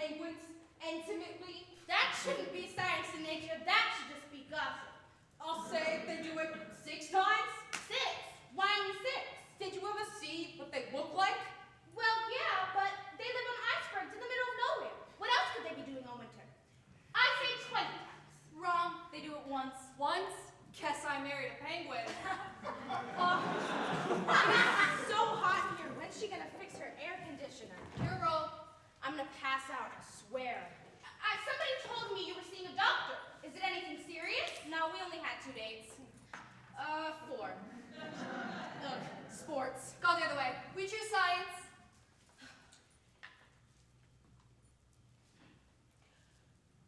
penguins intimately? That shouldn't be science in nature. That should just be gossip. I'll say they do it 6 times. 6? Why only 6? Did you ever see what they look like? Well, yeah, but they live on icebergs in the middle of nowhere. What else could they be doing all winter? I say 20 times. Wrong. They do it once. Once? Guess I married a penguin. It's so hot in here. When's she gonna fix her air conditioner? Your roll. I'm gonna pass out, I swear. Somebody told me you were seeing a doctor. Is it anything serious? No, we only had 2 dates. 4. Ugh, sports. Go the other way. We choose science.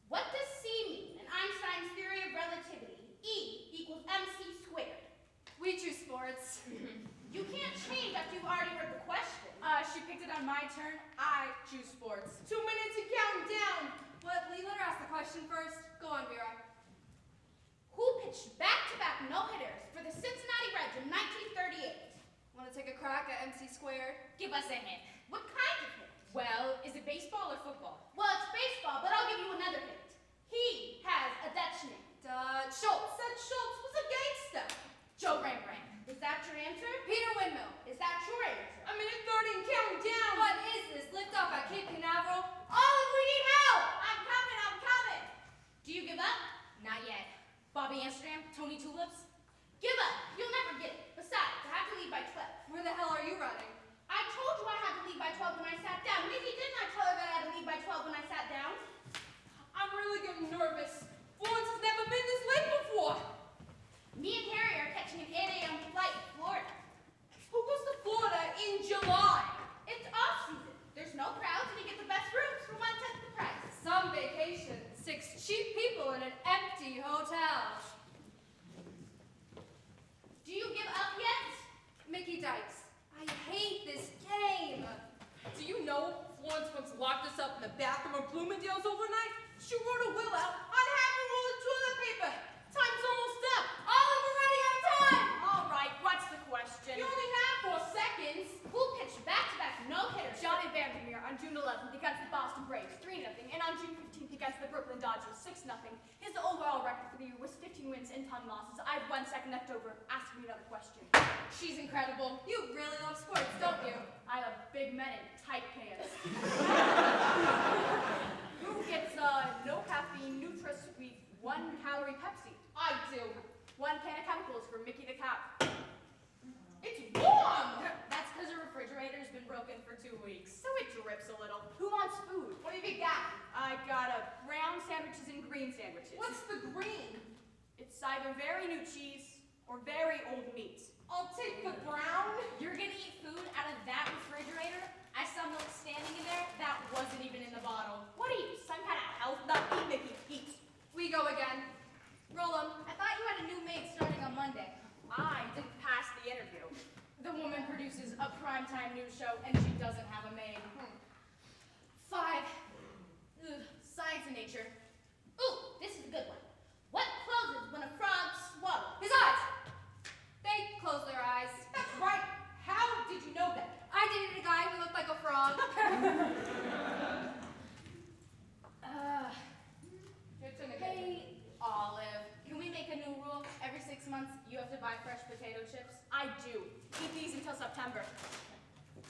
What does C mean in Einstein's theory of relativity? E equals mc squared. We choose sports. You can't change after you've already heard the question. She picked it on my turn. I choose sports. 2 minutes and counting down. What? Will you let her ask the question first? Go on, Vera. Who pitched back-to-back no-hitters for the Cincinnati Reds in 1938? Want to take a crack at MC squared? Give us a hint. What kind of hint? Well, is it baseball or football? Well, it's baseball, but I'll give you another hint. He has a Dutch name. Schultz. Said Schultz was a gangster. Joe Rembrandt. Is that your answer? Peter Windmill. Is that your answer? A minute 30 and counting down. What is this? Lift off at Cape Canaveral? Olive, we need help! I'm coming! Do you give up? Not yet. Bobby Amsterdam? Tony Tulips? Give up! You'll never get it. Besides, I have to leave by 12. Where the hell are you running? I told you I had to leave by 12 when I sat down. Maybe didn't I tell her that I had to leave by 12 when I sat down? I'm really getting nervous. Florence has never been this late before. Me and Harry are catching an 8 a.m. flight to Florida. Who goes to Florida in July? It's off-season. There's no crowds and you get the best rooms for 1/10 the price. Some vacation. 6 cheap people in an empty hotel. Do you give up yet? Mickey Dykes. I hate this game. Do you know Florence once locked us up in the bathroom of Bloomingdale's overnight? She wrote a will out on half a roll of toilet paper. Time's almost up. Olive, we're running out of time. All right, what's the question? You only have 4 seconds. Who pitched back-to-back no-hitters? Johnny Vandermeer on June 11th against the Boston Braves, 3-0, and on June 15th against the Brooklyn Dodgers, 6-0. His overall record for the year was 15 wins and 10 losses. I have 1 second left over. Ask me another question. She's incredible. You really love sports, don't you? I love big men in tight pants. Who gets no caffeine, Nutri-Sweet, 1-calorie Pepsi? I do. 1 can of chemicals for Mickey the Cat. It's warm. That's because the refrigerator's been broken for 2 weeks, so it drips a little. Who wants food? What have you got? I got brown sandwiches and green sandwiches. What's the green? It's either very new cheese or very old meat. I'll take the brown. You're gonna eat food out of that refrigerator? I saw milk standing in there. That wasn't even in the bottle. What are you, some kind of health nut? Eat, Mickey, eat. We go again. Roll 'em. I thought you had a new maid starting on Monday. I didn't pass the interview. The woman produces a primetime news show and she doesn't have a maid. 5. Ugh, science and nature. Ooh, this is a good one. What closes when a frog swallows? His eyes. They close their eyes. That's right. How did you know that? I dated a guy who looked like a frog. Hey, Olive, can we make a new rule? Every 6 months, you have to buy fresh potato chips? I do. Eat these until September.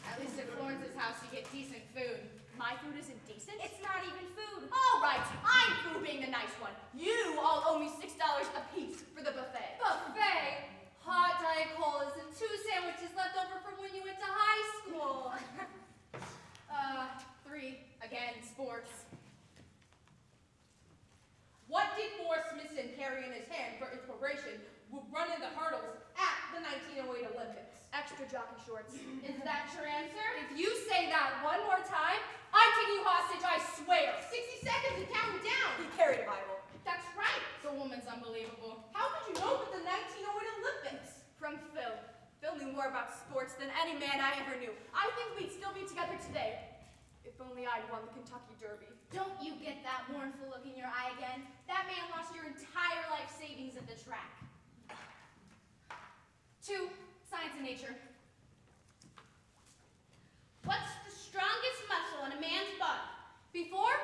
At least at Florence's house, you get decent food. My food isn't decent? It's not even food. All right, I'm through being the nice one. You all owe me $6 a piece for the buffet. Buffet? Hot Diet Colas and 2 sandwiches left over from when you went to high school. 3. Again, sports. What did Morris Smithson carry in his hand for inspiration with running the hurdles at the 1908 Olympics? Extra jockey shorts. Is that your answer? If you say that one more time, I'm taking you hostage, I swear. 60 seconds and counting down. He carried a Bible. That's right. The woman's unbelievable. How did you know about the 1908 Olympics? From Phil. Phil knew more about sports than any man I ever knew. I think we'd still be together today. If only I'd won the Kentucky Derby. Don't you get that mournful look in your eye again? That man lost your entire life savings at the track. 2. Science and nature. What's the strongest muscle in a man's body? Before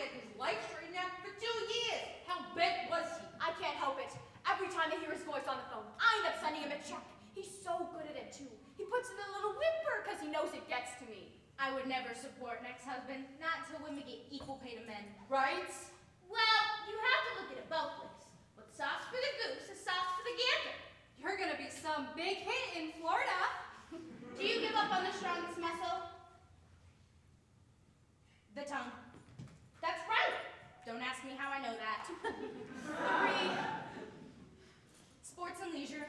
get his life straightened out for 2 years. How bent was he? I can't help it. Every time I hear his voice on the phone, I end up sending him a check. He's so good at it, too. He puts in a little whimper because he knows it gets to me. I would never support an ex-husband, not until women get equal pay to men. Right? Well, you have to look at it both ways. What's sauce for the goose is sauce for the gander. You're gonna be some big hit in Florida. Do you give up on the strongest muscle? The tongue. That's right. Don't ask me how I know that. 3. Sports and leisure.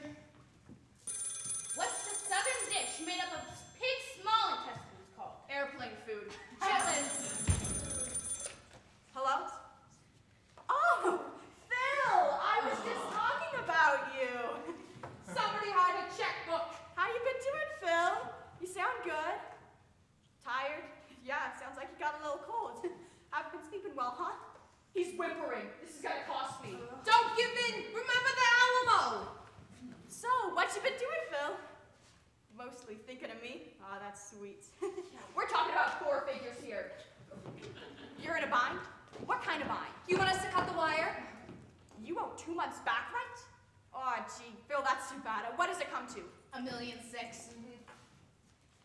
What's the southern dish made up of pig's small intestines called? Airplane food. Chitlins. Hello? Oh, Phil! I was just talking about you. Somebody hide a checkbook. How you been doing, Phil? You sound good. Tired? Yeah, sounds like you got a little cold. Haven't been sleeping well, huh? He's whimpering. This is gonna cost me. Don't give in. Remember the Alamo. So, what you been doing, Phil? Mostly thinking of me? Aw, that's sweet. We're talking about 4 figures here. You're in a bind? What kind of bind? You want us to cut the wire? You owe 2 months back rent? Oh, gee, Phil, that's too bad. What does it come to? $1.6 million.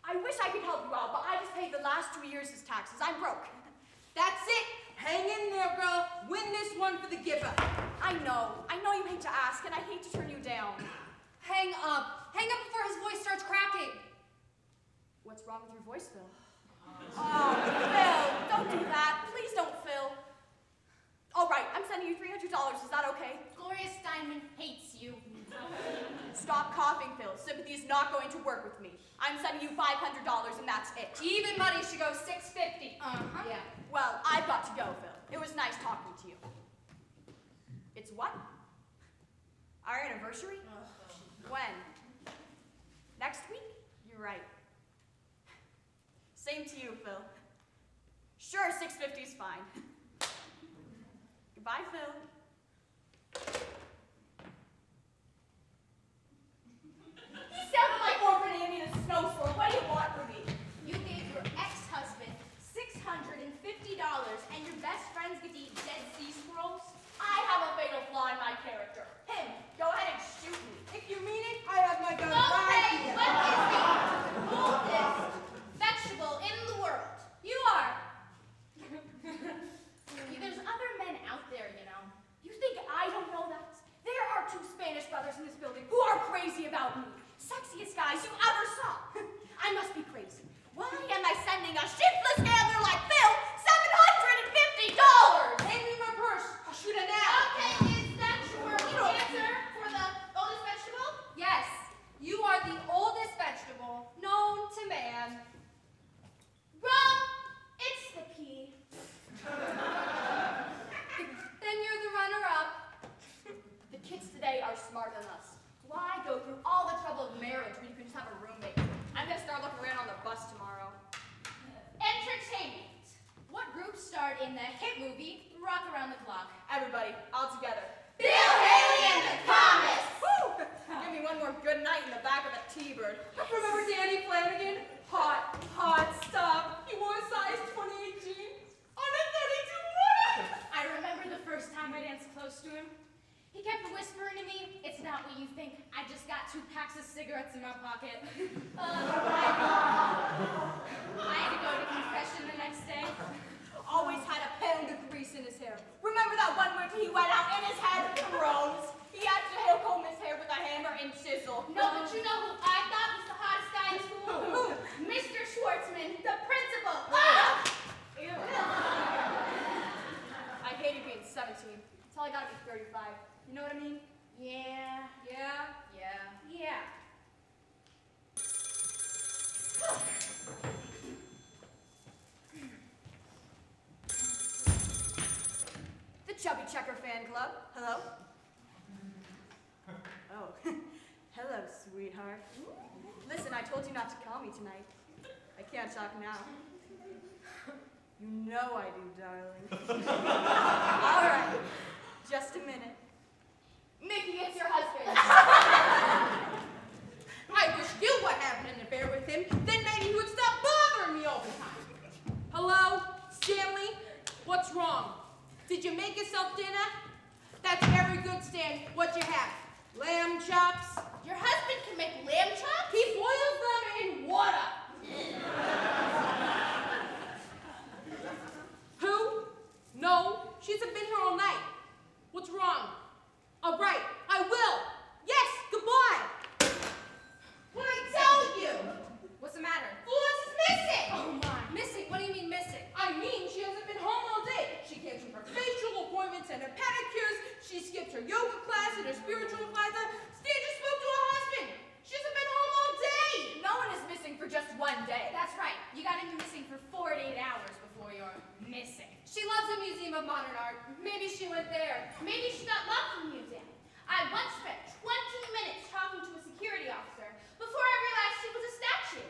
I wish I could help you out, but I just paid the last 2 years' taxes. I'm broke. That's it. Hang in there, girl. Win this one for the giver. I know you hate to ask, and I hate to turn you down. Hang up. Hang up before his voice starts cracking. What's wrong with your voice, Phil? Oh, Phil, don't do that. Please don't, Phil. All right, I'm sending you $300. Is that okay? Gloria Steinman hates you. Stop coughing, Phil. Sympathy is not going to work with me. I'm sending you $500, and that's it. Even money should go $650. Uh-huh. Yeah. Well, I've got to go, Phil. It was nice talking to you. It's what? Our anniversary? When? Next week? You're right. Same to you, Phil. Sure, $650 is fine. Goodbye, Phil. You sounded like Orphan Annie in a snowstorm. What do you want from me? You gave your ex-husband $650 and your best friends get to eat Dead Sea Scrolls? I have a fatal flaw in my character. Him. Go ahead and shoot me. If you mean it, I have my gun right Okay, here. what is the oldest vegetable in the world? You are. There's other men out there, you know. You think I don't know that? There are 2 Spanish brothers in this building who are crazy about me. Sexiest guys you ever saw. I must be crazy. Why am I sending a shiftless gambler like Phil $750? Hand me my purse. I'll shoot it now. Okay, is that your answer for the oldest vegetable? Yes, you are the oldest vegetable known to man. Wrong. It's the pea. Then you're the runner-up. The kids today are smarter than us. Why go through all the trouble of marriage when you can just have a roommate? I'm gonna start looking around on the bus tomorrow. Entertainment. What group starred in the hit movie Rock Around the Clock? Everybody, all together. Bill Haley and the Comets. Woo! Give me one more good night in the back of a T-bird. Remember Danny Flanagan? Hot, hot stuff. He wore a size 28 jeans on a 32 water. I remember the first time I danced close to him. He kept whispering to me, "It's not what you think. I just got 2 packs of cigarettes in my pocket." I had to go to confession the next day. Always had a pound of grease in his hair. Remember that one winter he went out and his head rose? He had to hair comb his hair with a hammer and chisel. No, but you know who I thought was the hottest guy in school? Who? Mr. Schwartzman, the principal. Ew. I hated being 17 until I got to be 35. You know what I mean? Yeah. Yeah. Yeah. The Chubby Checker fan club. Hello? Oh. Hello, sweetheart. Listen, I told you not to call me tonight. I can't talk now. You know I do, darling. All right. Just a minute. Mickey, it's your husband. I wish you would have an affair with him. Then maybe he would stop bothering me all the time. Hello? Stanley? What's wrong? wrong. Did you make yourself dinner? That's very good, Stan. What you have? Lamb chops? Your husband can make lamb chops? He boils them in water. Who? No, she hasn't been here all night. What's wrong? All right, I will. Yes, goodbye. What I tell you? What's the matter? Florence is missing. Oh my. Missing? What do you mean missing? I mean, she hasn't been home all day. She canceled her facial appointments and her pedicures. She skipped her yoga class and her spiritual advisor. Stan just spoke to her husband. She hasn't been home all day. No one is missing for just one day. That's right. You gotta be missing for 48 hours before you're missing. She loves the Museum of Modern Art. Maybe she went there. Maybe she got lost in the museum. I once spent 20 minutes talking to a security officer before I realized she was a statue.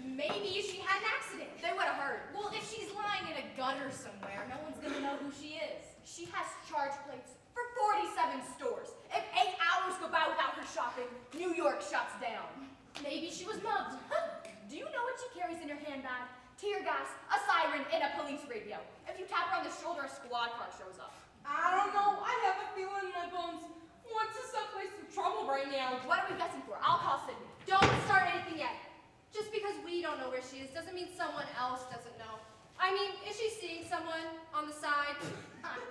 Maybe she had an accident. They would have heard. Well, if she's lying in a gutter somewhere, no one's gonna know who she is. She has charge plates for 47 stores. If 8 hours go by without her shopping, New York shuts down. Maybe she was mugged. Do you know what she carries in her handbag? Tear gas, a siren, and a police radio. If you tap her on the shoulder, a squad car shows up. I don't know. I have a feeling in my bones. Florence is someplace in trouble right now. What are we guessing for? I'll call Sydney. Don't start anything yet. Just because we don't know where she is doesn't mean someone else doesn't know. I mean, is she seeing someone on the side?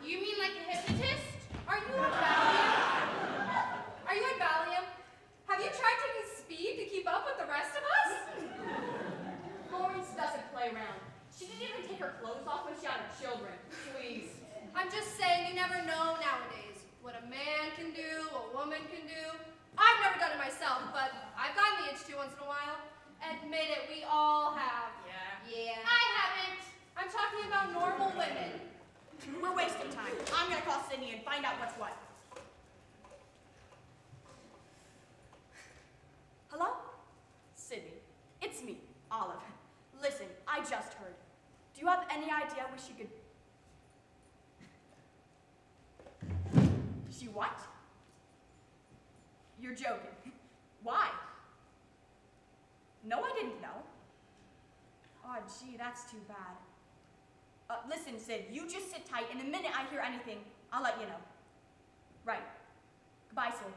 You mean like a hypnotist? Are you on Valium? Are you on Valium? Have you tried taking speed to keep up with the rest of us? Florence doesn't play around. She didn't even take her clothes off when she had her children. Please. I'm just saying you never know nowadays what a man can do, a woman can do. I've never done it myself, but I've gotten the itch to once in a while. Admit it, we all have. Yeah. I haven't. I'm talking about normal women. We're wasting time. I'm gonna call Sydney and find out what's what. Hello? Sydney. It's me, Olive. Listen, I just heard. Do you have any idea where she could... She what? You're joking. Why? No, I didn't know. Oh, gee, that's too bad. Listen, Sid, you just sit tight, and the minute I hear anything, I'll let you know. Right. Goodbye, Sid.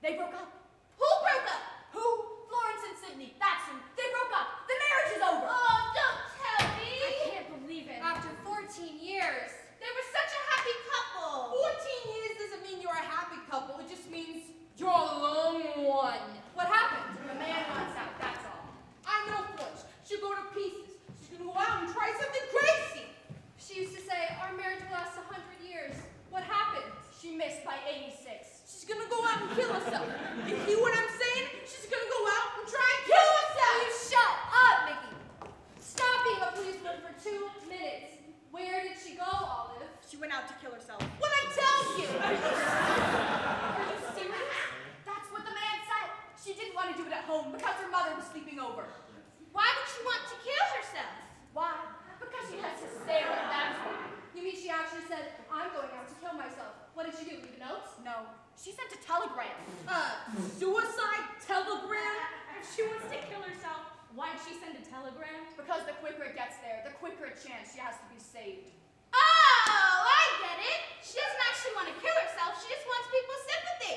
They broke up. Who broke up? Who? Florence and Sydney. That's who. They broke up. The marriage is over. Oh, don't tell me. I can't believe it. After 14 years, they were such a happy couple. 14 years doesn't mean you're a happy couple. It just means you're a lone one. What happened? The man wants out, that's all. I know Florence. She'll go to pieces. She's gonna go out and try something crazy. She used to say, our marriage will last 100 years. What happened? She missed by 86. She's gonna go out and kill herself. You hear what I'm saying? She's gonna go out and try and kill herself. You shut up, Mickey. Stop being a policeman for 2 minutes. Where did she go, Olive? She went out to kill herself. What I tell you? Are you serious? That's what the man said. She didn't want to do it at home because her mother was sleeping over. Why would she want to kill herself? Why? Because she has hysteria, that's why. You mean she actually said, I'm going out to kill myself. What did she do? Leave notes? No, she sent a telegram. Suicide telegram? If she wants to kill herself, why'd she send a telegram? Because the quicker it gets there, the quicker a chance she has to be saved. Oh, I get it. She doesn't actually want to kill herself. She just wants people's sympathy.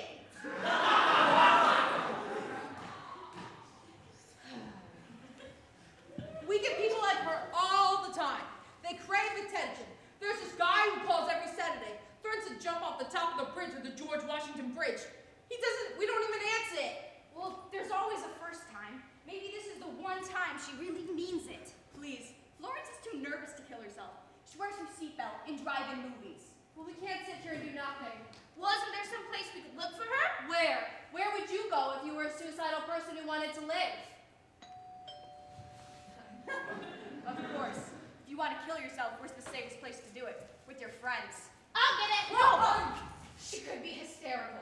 We get people like her all the time. They crave attention. There's this guy who calls every Saturday, threatens to jump off the top of the bridge of the George Washington Bridge. We don't even answer it. Well, there's always a first time. Maybe this is the one time she really means it. Please, Florence is too nervous to kill herself. She wears her seatbelt in drive-in movies. Well, we can't sit here and do nothing. Wasn't there some place we could look for her? Where? Where would you go if you were a suicidal person who wanted to live? Of course. If you want to kill yourself, where's the safest place to do it? With your friends. I'll get it. No! She could be hysterical.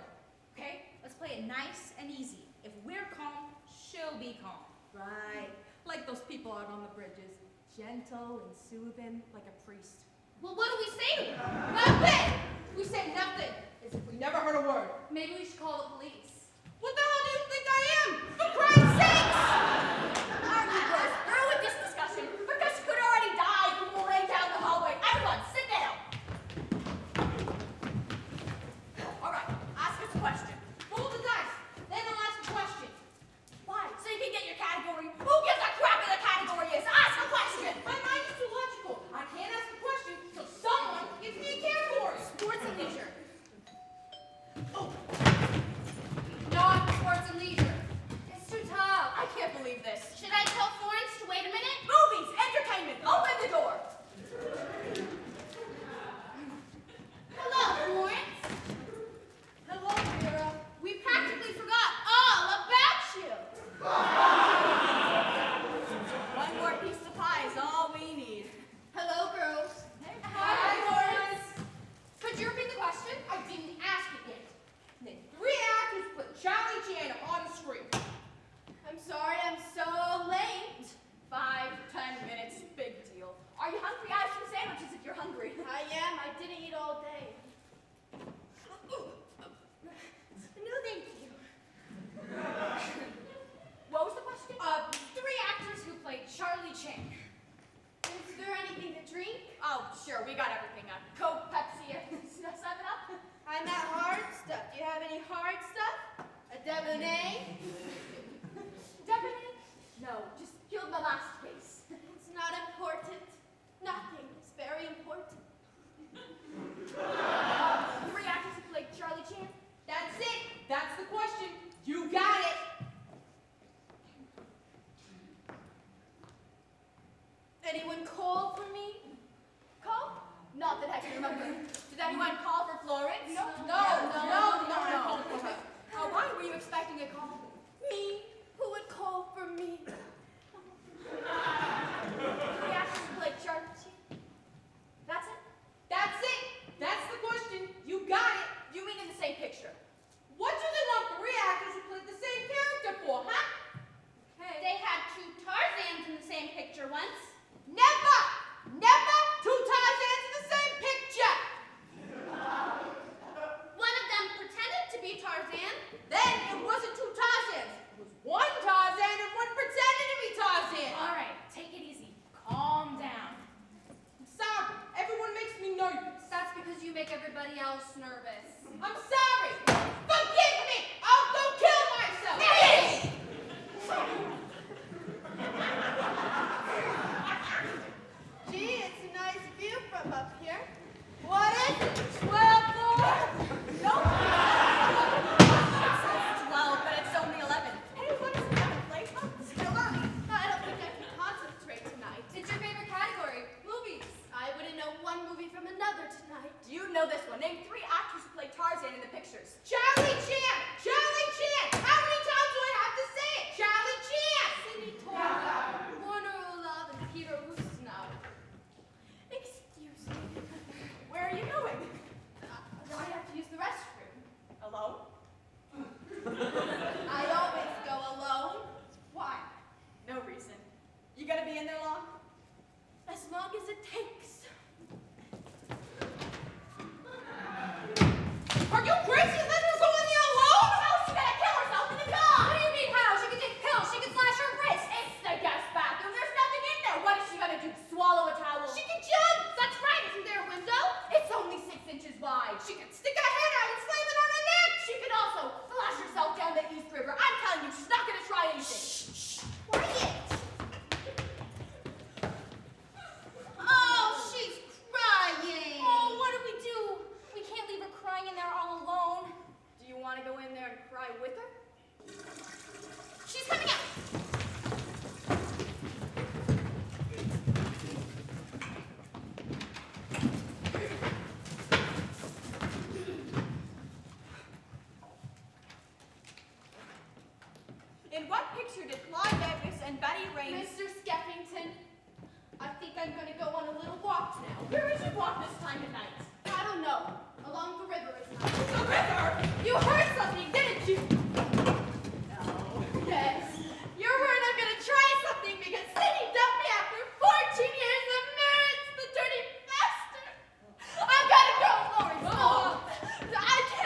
Okay? Let's play it nice and easy. If we're calm, she'll be calm. Right. Like those people out on the bridges. Gentle and soothing, like a priest. Well, what do we say to her? Nothing! We say nothing. as if we never heard a word. Maybe we should call the police. What the hell do you think I am? For Christ's sakes! Aren't you girls through with this discussion? Because she could already die when we'll lay down the hallway. Everyone, sit down. All right, ask us a question. Roll the dice. Then I'll ask a question. Why? So you can get your category. Who gives a crap what the category is? Ask a question. My mind is too logical. I can't ask a question until someone gives me a category. Sports and leisure. Oh. Not sports and leisure. It's too tough. I can't believe this. Should I tell Florence to wait a minute? Movies, entertainment, open the door. Hello, Florence. Hello, Vera. We practically forgot all about you. One more piece of pie is all we need. Hello, girls. Hi, Florence. Could you repeat the question? I didn't ask it yet. Name 3 actors who put Charlie Chan on the screen. I'm sorry, I'm so late. 5-10 minutes, big deal. Are you hungry? I have some sandwiches if you're hungry. I am. I didn't eat all day. No, thank you. What was the question? 3 actors who played Charlie Chan. Is there anything to drink? Oh, sure, we got everything. Coke, Pepsi, and 7-Up. I'm at hard stuff. Do you have any hard stuff? A Debonnaire? Debonnaire? No, just killed my last case. It's not important. Nothing is very important. 3 actors who played Charlie Chan? That's it. That's the question. You got it. Anyone call for me? Call? Not that I can remember. Did anyone call for Florence? No. Why were you expecting a call? Me? Who would call for me? 3 actors who played Charlie Chan? That's it? That's it. That's the question. You got it. You mean in the same picture? What do they want 3 actors who played the same character for, huh? They had 2 Tarzans in the same picture once. Never! Never 2 Tarzans in the same picture! One of them pretended to be Tarzan. Then it wasn't 2 Tarzans. It was 1 Tarzan and 1 pretended to be Tarzan. All right, take it easy. Calm down. I'm sorry. Everyone makes me nervous. That's because you make everybody else nervous. I'm sorry. Forgive me. I'll go kill myself. Gee, it's a nice view from up here. What is it? 12 floor? Nope. It says 12, but it's only 11. Hey, what is 11 place? Oh, still early. I don't think I can concentrate tonight. It's your favorite category, movies. I wouldn't know one movie from another tonight. You know this one. Name 3 actors who played Tarzan in the pictures. Charlie Chan. Charlie Chan. How many times do I have to say it? Charlie Chan. Sidney Torrance, Warner Olav, and Peter Ustinov. Excuse me. Where are you going? I have to use the restroom. Alone? I always go alone. Why? No reason. You gonna be in there long? As long as it takes. Are you crazy? Let her go in there alone? How's she gonna kill herself in the car? What do you mean how? She can take pills. She can slash her wrist. It's the guest bathroom. There's nothing in there. What is she gonna do? Swallow a towel? She can jump. That's right. Isn't there a window? It's only 6 inches wide. She can stick her head out and slam it on her neck. She could also flash herself down the East River. I'm telling you, she's not gonna try anything. Quiet. Oh, she's crying. Oh, what do? We can't leave her crying in there all alone. Do you want to go in there and cry with her? She's coming out. In what picture did Clyde Davis and Betty Raines... Mr. Skeffington, I think I'm going to go on a little walk now. Where would you walk this time of night? I don't know. Along the river is nice. The river? You heard something, didn't you? No. Yes. You're worried I'm gonna try something because Cindy dumped me after 14 years of marriage, the dirty bastard! I've gotta go, Florence! Oh, I can't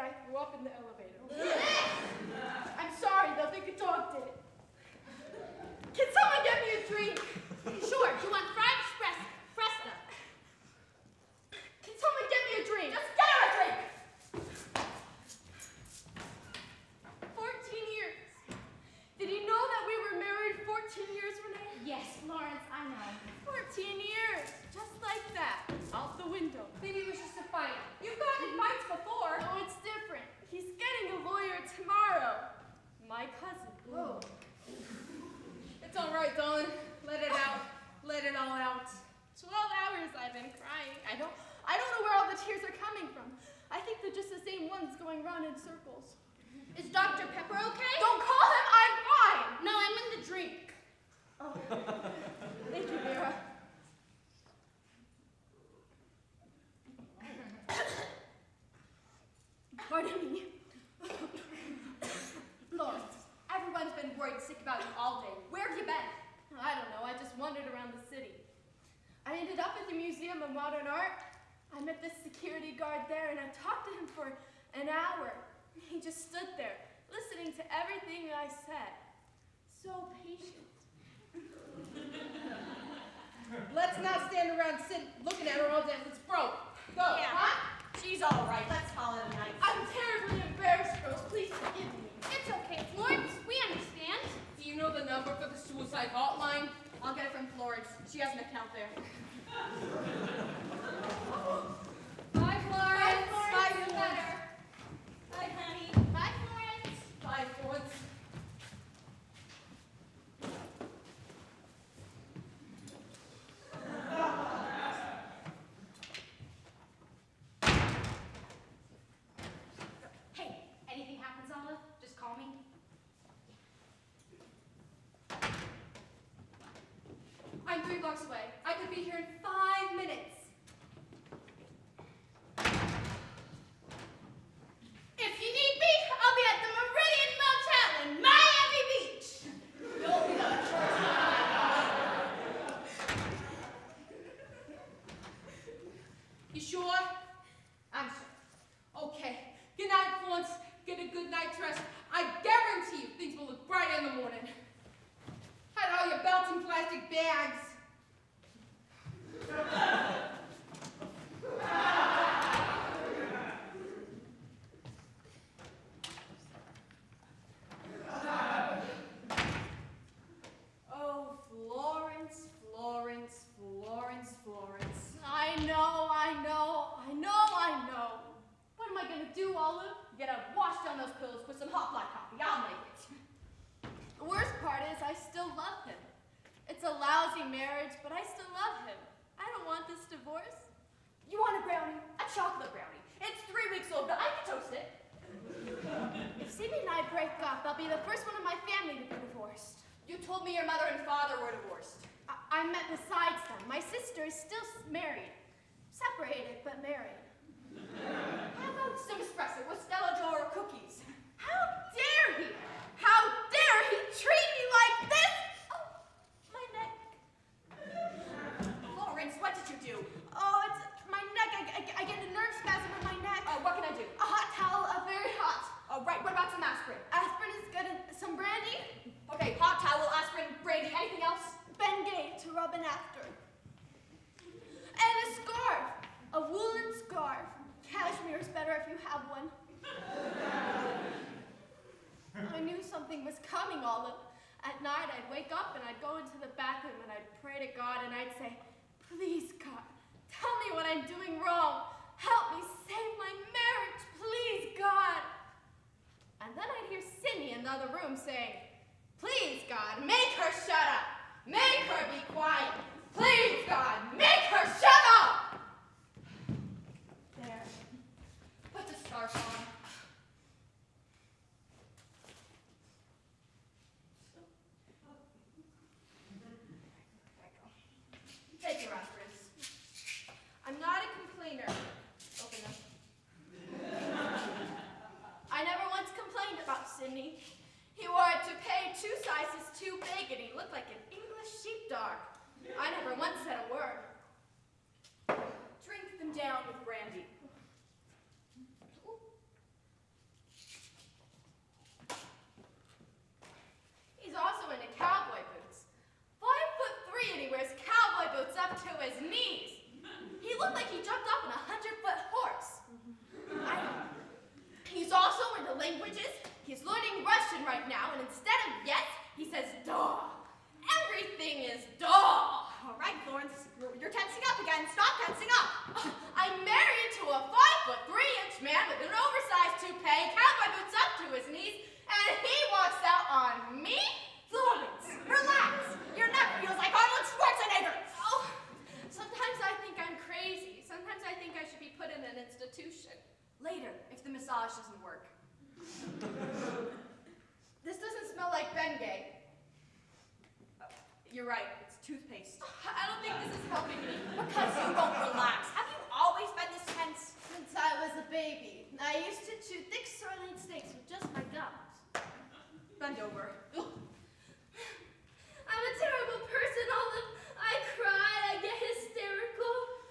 I threw up in the elevator. I'm sorry, they'll think a dog did it. Can someone get me a drink? Sure, do you want fried fresca? Can someone get me a drink? Just get her a drink! 14 years. Did he know that we were married 14 years, Renee? Yes, Lawrence, I know. 14 years. Just like that. Out the window. Maybe it was just a fight. You've gotten in fights before. No, it's different. He's getting a lawyer tomorrow. My cousin. Oh. It's all right, Tallan. Let it out. Let it all out. 12 hours I've been crying. I don't know where all the tears are coming from. I think they're just the same ones going round in circles. Is Dr. Pepper okay? Don't call him, I'm fine. No, I meant the drink. Oh. Thank you, Vera. Pardon me. Lawrence, everyone's been worried sick about you all day. Where have you been? I don't know, I just wandered around the city. I ended up at the Museum of Modern Art. I met this security guard there and I talked to him for an hour. He just stood there, listening to everything I said. So patient. Let's not stand around looking at her all day. Let's go. Go. Yeah. Huh? She's all right. Let's call it a night. I'm terribly embarrassed, Rose. Please forgive me. It's okay, Florence. We understand. Do you know the number for the suicide hotline? I'll get it from Florence. She has an account there. Bye, Florence. Bye, Florence. Florence. Bye, honey. Bye, Florence. Bye, Florence. Hey, anything happens, Olive, just call me. I'm 3 blocks away. I could be here in 5 minutes. If you need me, I'll be at the Meridian Motel in Miami Beach. You'll be the first. You sure? I'm sure. Okay. Good night, Florence. Get a good night's rest. I guarantee you things will look brighter in the morning. Hide all your belts and plastic bags. Oh, Florence, Florence, Florence, Florence. I know. What am I gonna do, Olive? You gotta wash down those pillows with some hot black coffee. I'll make it. The worst part is I still love him. It's a lousy marriage, but I still love him. I don't want this divorce. You want a brownie? A chocolate brownie. It's 3 weeks old, but I can toast it. If Cindy and I break up, I'll be the first one in my family to be divorced. You told me your mother and father were divorced. I met besides them. My sister is still married. Separated, but married. How about some espresso with Stella Joe or cookies? How dare he? How dare he treat me like this? Oh, my neck. Florence, what did you do? Oh, it's my neck. I get a nerve spasm in my neck. What can I do? A hot towel, very hot. Oh, right, what about some aspirin? Aspirin is good. Some brandy? Okay, hot towel, aspirin, brandy, anything else? Bengay to rub in after. And a scarf. A woolen scarf. Cashmere is better if you have one. I knew something was coming, Olive. At night, I'd wake up and I'd go into the bathroom and I'd pray to God and I'd say, please, God, tell me what I'm doing wrong. Help me save my marriage, please, God. And then I'd hear Cindy in the other room saying, please, God, make her shut up. Make her be quiet. Please, God, make her shut up. There. Put the scarf on. Take your aspirins. I'm not a complainer. Open them. I never once complained about Sidney. He wore a toupee 2 sizes too big and he looked like an English sheepdog. I languages. He's learning Russian right now, and instead of yes, he says da. Everything is da. All right, Florence, you're tensing up again. Stop tensing up. I'm married to a 5'3" man with an oversized toupee, cowboy boots up to his knees, and he walks out on me? Florence, relax. Your neck feels like Arnold Schwarzenegger. Oh, sometimes I think I'm crazy. Sometimes I think I should be put in an institution. Later, if the massage doesn't work. This doesn't smell like Bengay. You're right, it's toothpaste. I don't think this is helping me. Because you won't relax. Have you always been this tense? Since I was a baby, I used to chew thick sirloin steaks with just my gums. Bend over. I'm a terrible person, Olive. I cry, I get hysterical.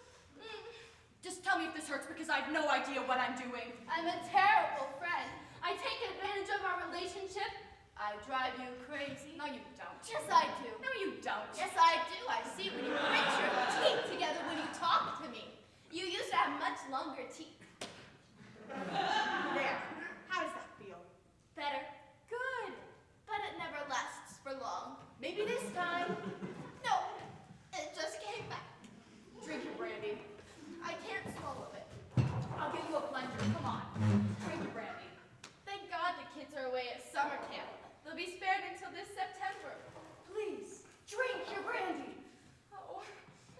Just tell me if this hurts because I have no idea what I'm doing. I'm a terrible friend. I take advantage of our relationship. I drive you crazy. No, you don't. Yes, I do. No, you don't. Yes, I do. I see when you grit your teeth together when you talk to me. You used to have much longer teeth. There. How does that feel? Better. Good. But it never lasts for long. Maybe this time. No. It just came back. Drink your brandy. I can't swallow it. I'll give you a plunger. Come on. Drink your brandy. Thank God the kids are away at summer camp. They'll be spared until this September. Please, drink your brandy. Oh,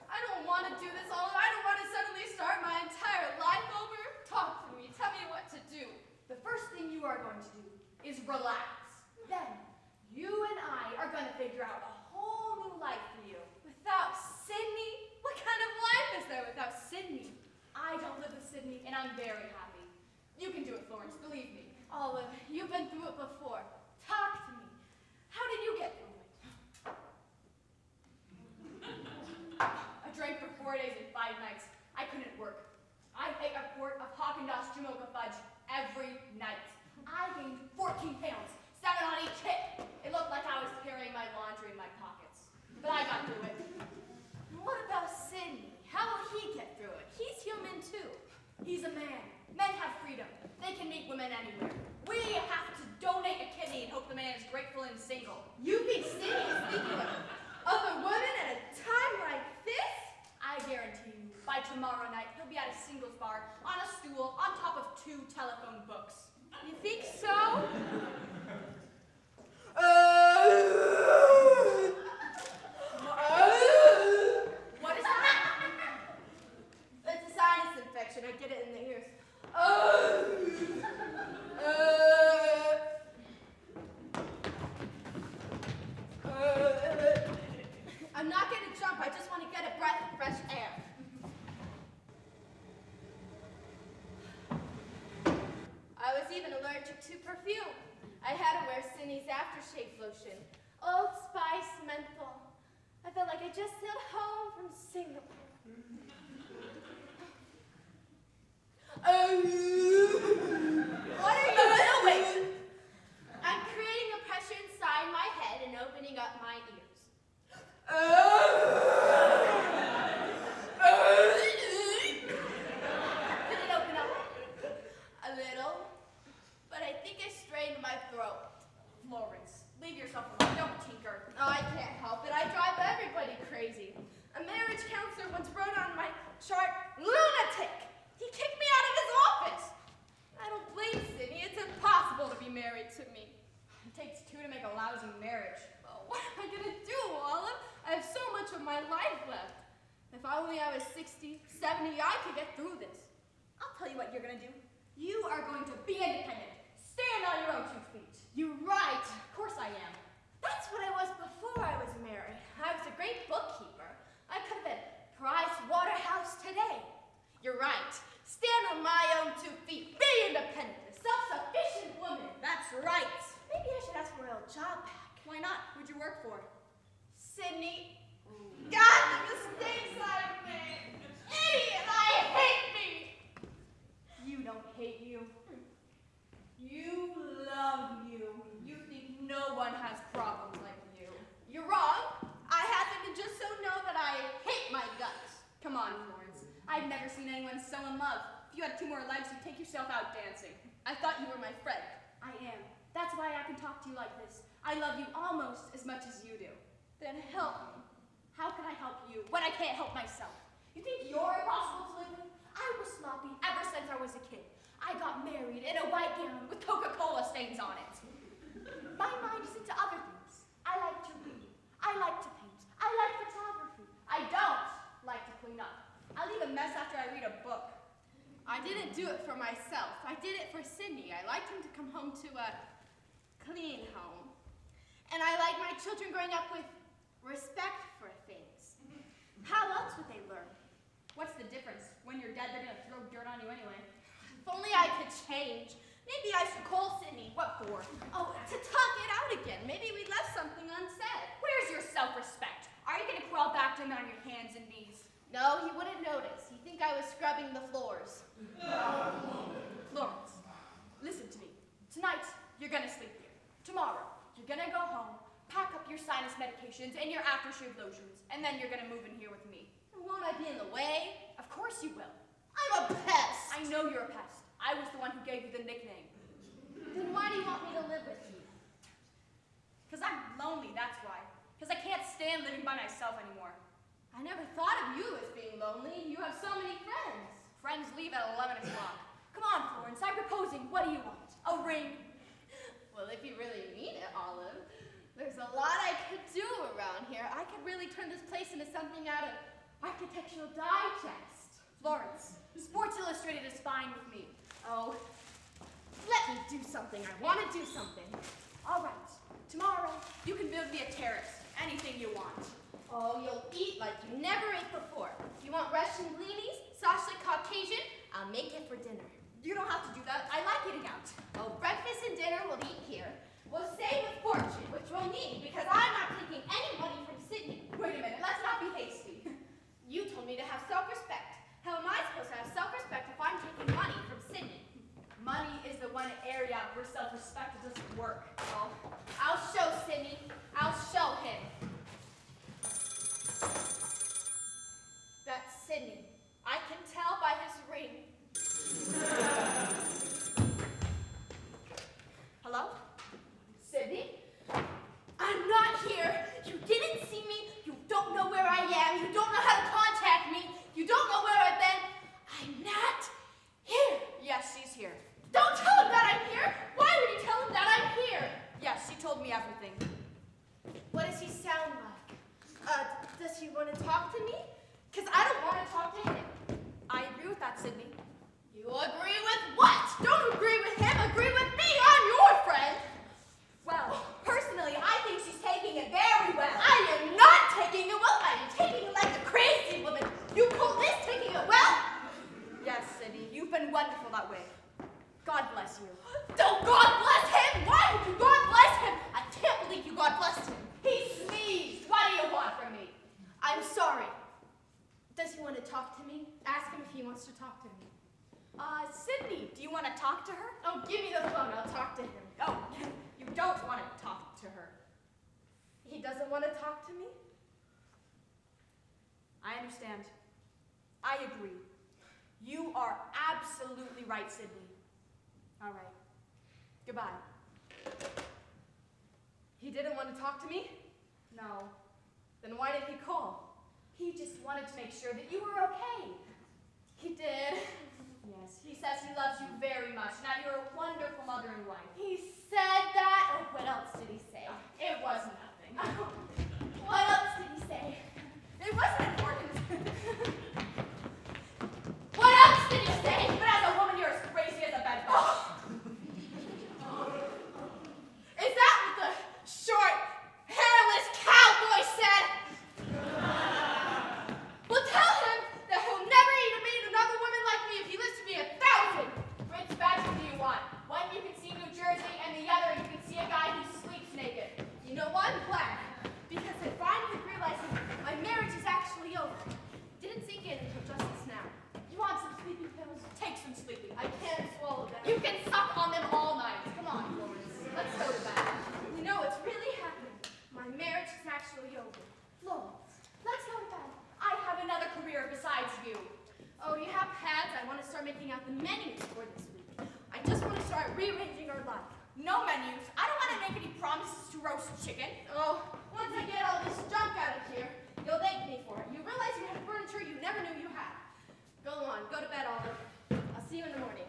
I don't want to do this, Olive. I don't want to suddenly start my entire life over. Talk to me. Tell me what to do. The first thing you are going to do is relax. Then, you and I are going to figure out a whole new life for you. Without Sydney? What kind of life is there without Sydney? I don't live with Sydney, and I'm very happy. You can do it, Florence, believe me. Olive, you've been through it before. Talk to me. How did you get through it? I drank for 4 days and 5 nights. I couldn't work. I ate a quart of Haagen-Dazs Jamocha fudge every night. I gained 14 pounds, 7 on each hip. It looked like I was carrying my laundry in my pockets. But I got through it. What about Sydney? How will he get through it? He's human too. He's a man. Men have freedom. They can meet women anywhere. We have to donate a kidney and hope the man is grateful and single. You think Sydney is thinking of other women at a time like this? I guarantee you, by tomorrow night, he'll be at a singles bar, on a stool, on top of 2 telephone books. You think so? What is that? It's a sinus infection. I get it in the ears. I'm not going to jump. I just want to get a breath of fresh air. I was even allergic to perfume. I had to wear Sydney's aftershave lotion. Old Spice menthol. I felt like I just sailed home from Singapore. What are you doing? I'm creating a pressure inside my head and opening up my ears. Did it open up? A little, but I think I strained my throat. Florence, leave yourself alone. Don't tinker. Oh, I can't help it. I drive everybody crazy. A marriage counselor once wrote on my chart, lunatic. He kicked me out of his office. I don't blame Sydney. It's impossible to be married to me. It takes 2 to make a lousy marriage. Oh, what am I going to do, Olive? I have so much of my life left. If only I was 60, 70, I could get through this. I'll tell you what you're going to do. You are going to be independent. Stand on your own 2 feet. You're right. Of course I am. That's what I was before I was married. I was a great bookkeeper. I could have been Price Waterhouse today. You're right. Stand on my own 2 feet. Be independent. A self-sufficient woman. That's right. Maybe I should ask for a old job back. Why not? Who'd you work for? Sydney. God, the mistakes I made. Idiot, I hate me. You don't hate you. You love you. You think no one has problems like you. You're wrong. I happen to just so know that I hate my guts. Come on, Florence. I've never seen anyone so in love. If you had 2 more legs, you'd take yourself out dancing. I thought you were my friend. I am. That's why I can talk to you like this. I love you almost as much as you do. Then help me. How can I help you when I can't help myself? You think you're impossible to live with? I was sloppy ever since I was a kid. I got married in a white gown with Coca-Cola stains on it. My mind is into other things. I like to read. I like to paint. I like photography. I don't like to clean up. I leave a mess after I read a book. I didn't do it for myself. I did it for Sydney. I liked him to come home to a clean home. And I like my children growing up with respect for things. How else would they learn? What's the difference? When you're dead, they're gonna throw dirt on you anyway. If only I could change. Maybe I should call Sydney. What for? Oh, to talk it out again. Maybe we left something unsaid. Where's your self-respect? Are you gonna crawl back to him on your hands and knees? No, he wouldn't notice. He'd think I was scrubbing the floors. Florence, listen to me. Tonight, you're gonna sleep here. Tomorrow, you're gonna go home, pack up your sinus medications and your aftershave lotions, and then you're gonna move in here with me. Won't I be in the way? Of course you will. I'm a pest. I know you're a pest. I was the one who gave you the nickname. Then why do you want me to live with you? Because I'm lonely, that's why. Because I can't stand living by myself anymore. I never thought of you as being lonely. You have so many friends. Friends leave at 11 o'clock. Come on, Florence, I'm proposing. What do you want? A ring? Well, if you really mean it, Olive, there's a lot I could do around here. I could really turn this place into something out of Architectural Digest. Florence, Sports Illustrated is fine with me. Oh, let me do something. I want to do something. All right, tomorrow you can build me a terrace. Anything you want. Oh, you'll eat like you never ate before. You want Russian blinis, sausage Caucasian? I'll make it for dinner. You don't have to do that. I like eating out. Oh, breakfast and dinner we'll eat here. We'll stay with Fortune, which we'll need because I'm not taking any money from Sydney. Wait a minute, let's not be hasty. You told me to have self-respect. How am I supposed to have self-respect if I'm taking money from Sydney? Money is the one area where self-respect doesn't work. Oh, I'll show Sydney. I'll show him. That's Sydney. I can tell by his ring. Hello? Sydney? I'm not here. You didn't see me. You don't know where I am. You don't know how to contact me. You don't know where I've been. I'm not here. Yes, she's here. Don't tell him that I'm here. Why would you tell him that I'm here? Yes, she told me everything. What does he sound like? Does he want to talk to me? Because I don't want to talk to him. I agree with that, Sydney. You agree with what? Don't agree with him. Agree with me. I'm your friend. Well, personally, I think she's taking it very well. I am not taking it well. I am taking it like a crazy woman. You call this taking it well? Yes, Sydney, you've been wonderful that way. God bless you. Don't God bless him. Why would you God bless him? I can't believe you God blessed him. He sneezed. What do you want from me? I'm sorry. Does he want to talk to me? Ask him if he wants to talk to me. Sydney, do you want to talk to her? Oh, give me the phone. I'll talk to him. Oh, you don't want to talk to her. He doesn't want to talk to me? I understand. I agree. You are absolutely right, Sydney. All right. Goodbye. He didn't want to talk to me? No. Then why did he call? He just wanted to make sure that you were okay. He did. Yes, he says he loves you very much. Now you're a wonderful mother and wife. He said that? Oh, what else did he say? It was nothing. What else did he say? It wasn't important. What else did he say? But as a woman, you're as crazy as a bedbug. Is that what the short, hairless cowboy said? Well, tell him that he'll never even meet another woman like me if he lives to be 1,000. Which badge do you want? One you can see New Jersey menus for this week. I just want to start rearranging our life. No menus. I don't want to make any promises to roast chicken. Oh, once I get all this junk out of here, you'll thank me for it. You realize you have furniture you never knew you had. Go on, go to bed, Olive. I'll see you in the morning.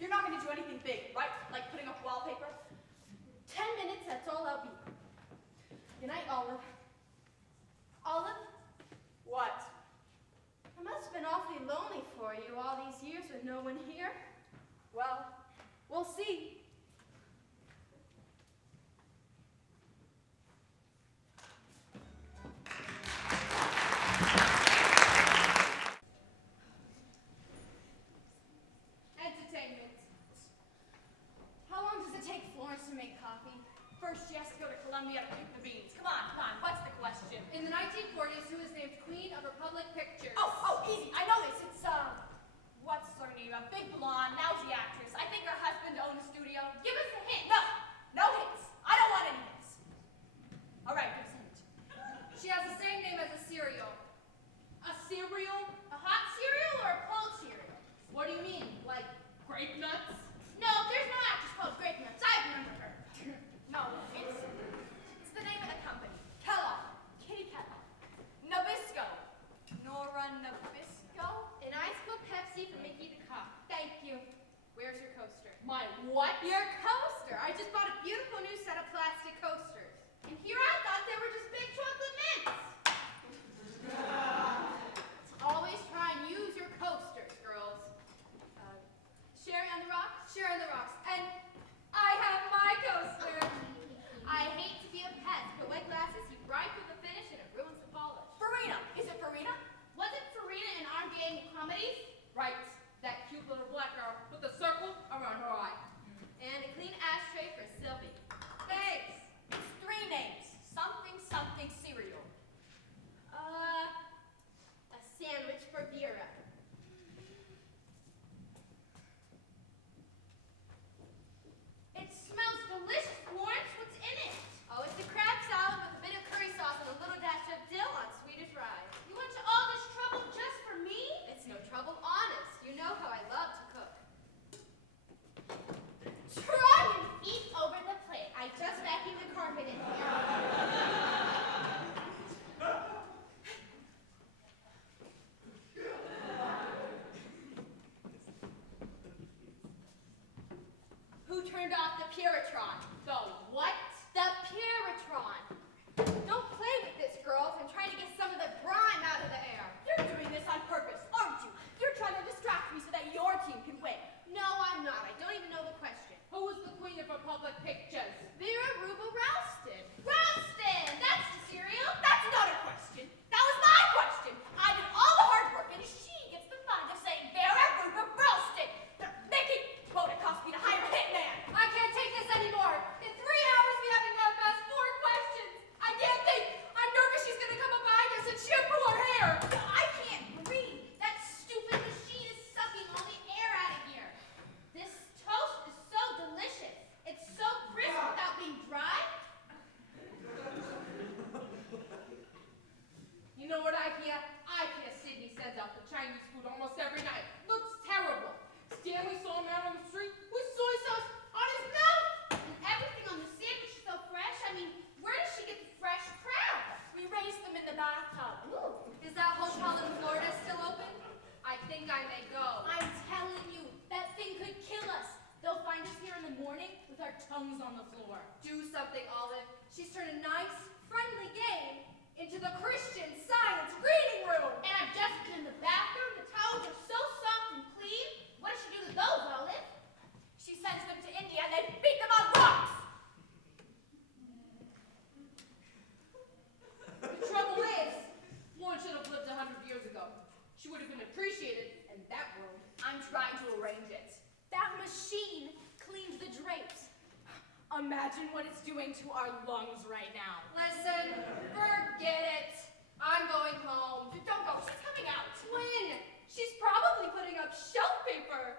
You're not going to do anything big, right? Like putting up wallpaper? 10 minutes, that's all I'll be. Good night, Olive. Olive, What? it must have been awfully lonely for you all these years with no one here. Well, We'll see. Entertainment. How long does it take Florence to make coffee? first she has to go to Columbia to pick the beans. Come on. What's the question? In the 1940s, who was named Queen of Republic Pictures? Oh, easy. I know this. It's, what's her name? A big blonde, lousy actress. I think her husband owned a studio. Give us a hint. No hints. I don't want any hints. All right, give us a hint. She has the same name as a cereal. A cereal? A hot cereal or a cold cereal? What do you mean? Like grape nuts? No, there's no actress called Grape Nuts. I remember her. No, it's the name of the company. Kellogg. Kitty Kellogg. Nabisco. Nora Nabisco? An ice cold Pepsi for Mickey the Cop. Thank you. Where's your coaster? My what? Your coaster. I just bought a beautiful new set of plastic coasters. And here I thought they were just big chocolate mints. Always try and use your coasters, girls. Sherry on the rocks? Sherry on the rocks. And I have my coaster. I hate to be a pest, but wet glasses, you bright with the finish and it ruins the polish. Farina. Is it Farina? Was it Farina in our gang of comedies? Right. That cute little black girl with the circle around her eye. And a clean ashtray for Sylvie. Thanks. It's three names. Something cereal. A sandwich for Vera. It smells delicious, Florence. What's in it? Oh, it's a crab salad with a bit of curry sauce and a little dash of dill on Swedish rye. You went to all this trouble just for me? It's no trouble, honest. You know how I love to cook. Try and eat over the plate. I just vacuumed the carpet in here. Who turned off the Puritron? The what? The Puritron. Don't play with this, girls. I'm trying to get some of the grime out of the air. You're doing this on purpose, aren't you? You're trying to distract me so that your team can win. No, I'm not. I don't even know the question. Who was the Queen of Republic Pictures? Vera Ruba Rouston. Rouston! That's the cereal. That's not a question. That was my question. I did all the hard work, and she gets the fun of saying Vera Ruba roasted. Mickey, what would it cost me to hire a hitman? I can't take this anymore. In 3 hours, we haven't got past 4 questions. I can't think. I'm nervous she's going to come up behind us and shampoo her hair. I can't breathe. That stupid machine is sucking all the air out of here. This toast is so delicious. It's so crisp without being dry. You know what I hear? I hear Sydney sends out the Chinese food almost every night. Looks terrible. Stanley saw him out on the street with soy sauce on his mouth. And everything on the sandwich is so fresh. I mean, where does she get the fresh crab? We raised them in the bathtub. Is that hotel in Florida still open? I think I may go. I'm telling you, that thing could kill us. They'll find us here in the morning with our tongues on the floor. Do something, Olive. She's turned a nice, friendly game into the Christian Science reading room. And I've just been in the bathroom. The towels are so soft and clean. What does she do to those, Olive? She sends them to India, and they beat them on rocks. The trouble is, Florence should have lived 100 years ago. She would have been appreciated in that world. I'm trying to arrange it. That machine cleaned the drapes. Imagine what it's doing to our lungs right now. Listen, forget it. I'm going home. Don't go. She's coming out. When? She's probably putting up shelf paper.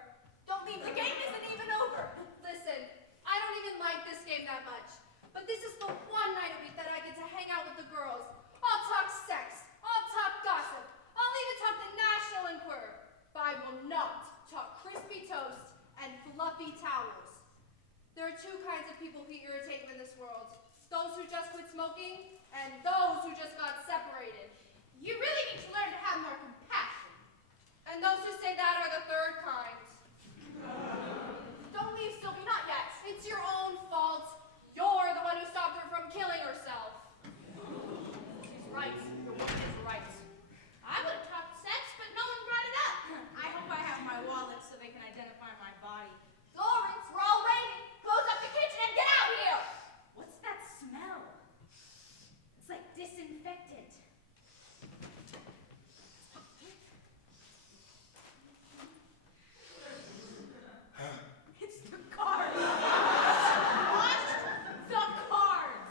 Don't leave. The game isn't even over. Listen, I don't even like this game that much. But this is the one night a week that I get to hang out with the girls. I'll talk sex. I'll talk gossip. I'll even talk the National Enquirer. But I will not talk Christmas There are two kinds of people who irritate me in this world. Those who just quit smoking, and those who just got separated. You really need to learn to have more compassion. And those who say that are the third kind. Don't leave, Sylvie, not yet. It's your own fault. You're the one who stopped her from killing herself. She's right. Your woman is right. I would have talked sense, but no one brought it up. I hope I have my wallet so they can identify my body. Florence, we're all waiting. Close up the kitchen and get out here. What's that smell? It's like disinfectant. It's the cards. What? The cards.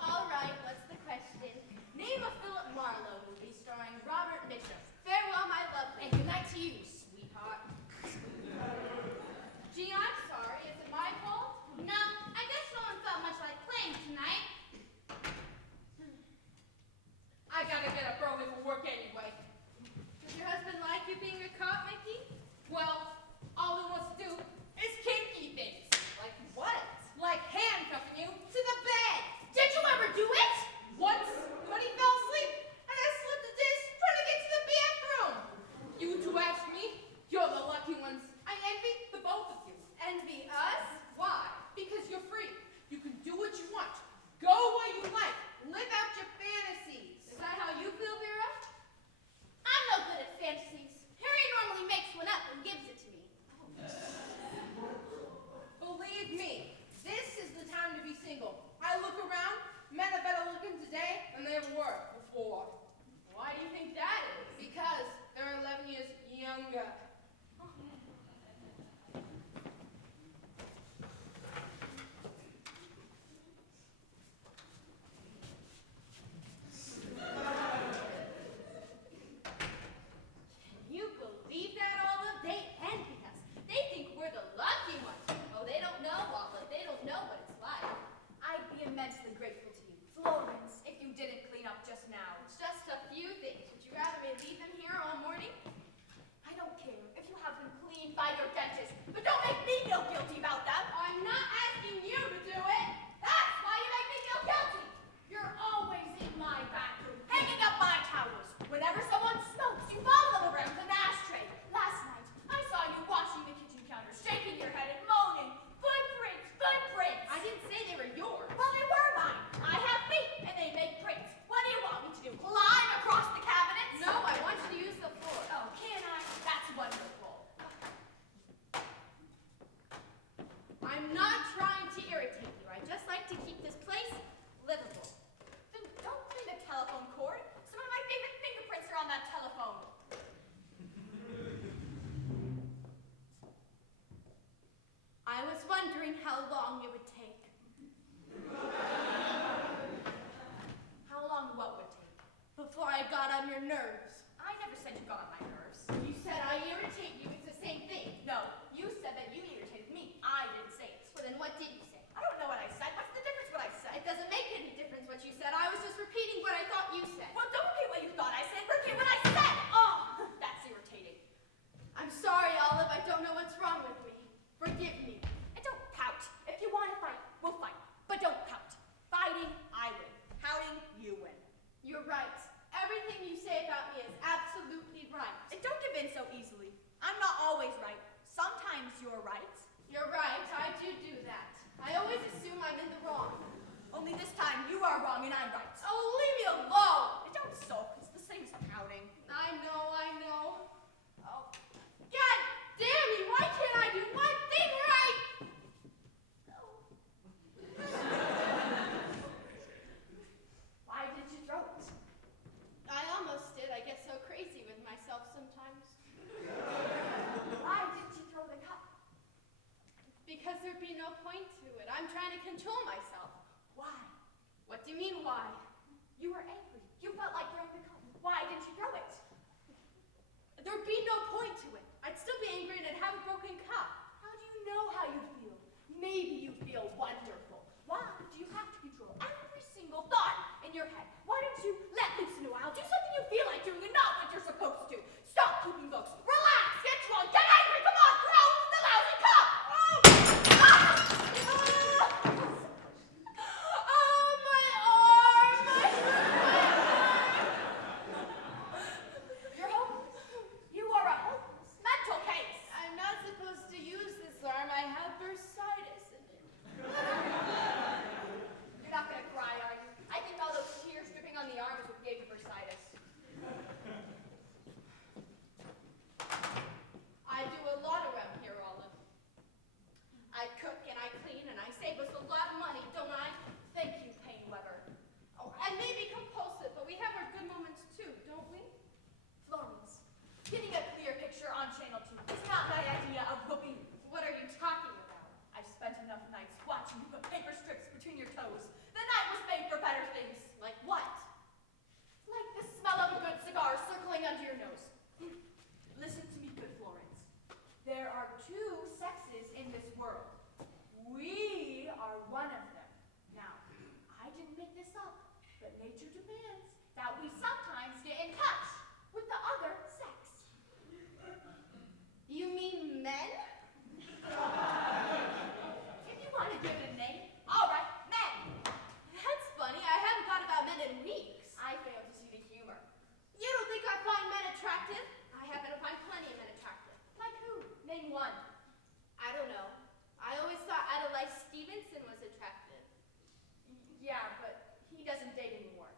All right, what's the question? Name a Philip Marlowe movie starring Robert Mitchum. Farewell, my love. And good night to you, sweetheart. Gee, I'm sorry. Is it my fault? No, I guess no one felt much like playing tonight. I gotta get up early for work anyway. Does your husband like you being a cop, Mickey? Well, all he wants to do is kinky things. Like what? Like handcuffing you to the bed. Did you ever do it? Once, when he fell asleep, and I slipped a disc trying to get to the bathroom. You two ask me, you're the lucky ones. I envy the both of you. Envy us? Why? Because you're free. You can do what you want. Go where you like. Live out your fantasies. Is that how you feel, Vera? I'm no good at fantasies. Harry normally makes one up and gives it to me. Believe me, this is the time to be single. I look around, men are better looking today than they ever were before. Why do you think that is? Because they're 11 years younger. Can you believe that, Olive? They envy us. They think we're the lucky ones. Oh, they don't know, Olive. They don't know what it's like. I'd be immensely grateful to you, Florence, if you didn't clean up just now. It's just a few things. Would you rather me leave them here all morning? I don't care if you have them cleaned by your dentist, but don't make me feel guilty about that. I'm not asking you to do it. That's why you make me feel guilty. You're always in my bathroom, hanging up my towels. Whenever someone smokes, you follow them around with an ashtray. Last night, I saw you washing the kitchen counter, shaking your head and moaning, footprints, footprints. I didn't say they were yours. Well, they were mine. I have feet, and they make prints. What do you want me to do? Climb across the cabinets? No, I want you to use the floor. Oh, can I? That's wonderful. I'm not trying to irritate you. I just like to keep this place livable. Then don't clean the telephone cord. Some of my favorite fingerprints are on that telephone. I was wondering how long it would take. How long what would take? Before I got on your nerves. I never said you got on my nerves. You said I irritate you. It's the same thing. No, you said that you irritated me. I didn't say it. Well, then what did you say? I don't know what I said. What's the difference what I said? It doesn't make any difference what you said. I was just repeating what I thought you said. Well, don't repeat what you thought I said. Repeat what I said. Oh, that's irritating. I'm sorry, Olive. I don't know what's wrong with me. Forgive me. And don't pout. If you want to fight, we'll fight. But don't pout. Fighting, I win. Pouting, you win. You're right. Everything you say about me is absolutely right. And don't give in so easily. I'm not always right. Sometimes you're right. You're right. I do that. I always assume I'm in the wrong. Only this time you are wrong and I'm right. Oh, leave me alone. And don't sulk. It's the same as pouting. I know. Oh, God damn me. Why can't I do one thing right? Why did you throw it? I almost did. I get so crazy with myself sometimes. Why did you throw the cup? Because there'd be no point to it. I'm trying to control myself. Why? What do you mean, why? You were angry. You felt like throwing the cup. Why didn't you throw it? There'd be no point to it. I'd still be angry and I'd have a broken cup. How do you know how you feel? Maybe you feel wonderful. Why do you have to control every single thought in your head? Why don't you let loose in a while? Do something you feel like doing and not what you're supposed to. Stop keeping books. Relax. Get drunk. Get angry. Come on. Throw the lousy cup. two sexes in this world. We are one of them. Now, I didn't make this up, but nature demands that we sometimes get in touch with the other sex. You mean men? If you want to give it a name, all right, men. That's funny. I haven't thought about men in weeks. I fail to see the humor. You don't think I find men attractive? I happen to find plenty of men attractive. Like who? Name one. I don't know. I always thought Adelaide Stevenson was attractive. Yeah, but he doesn't date anymore.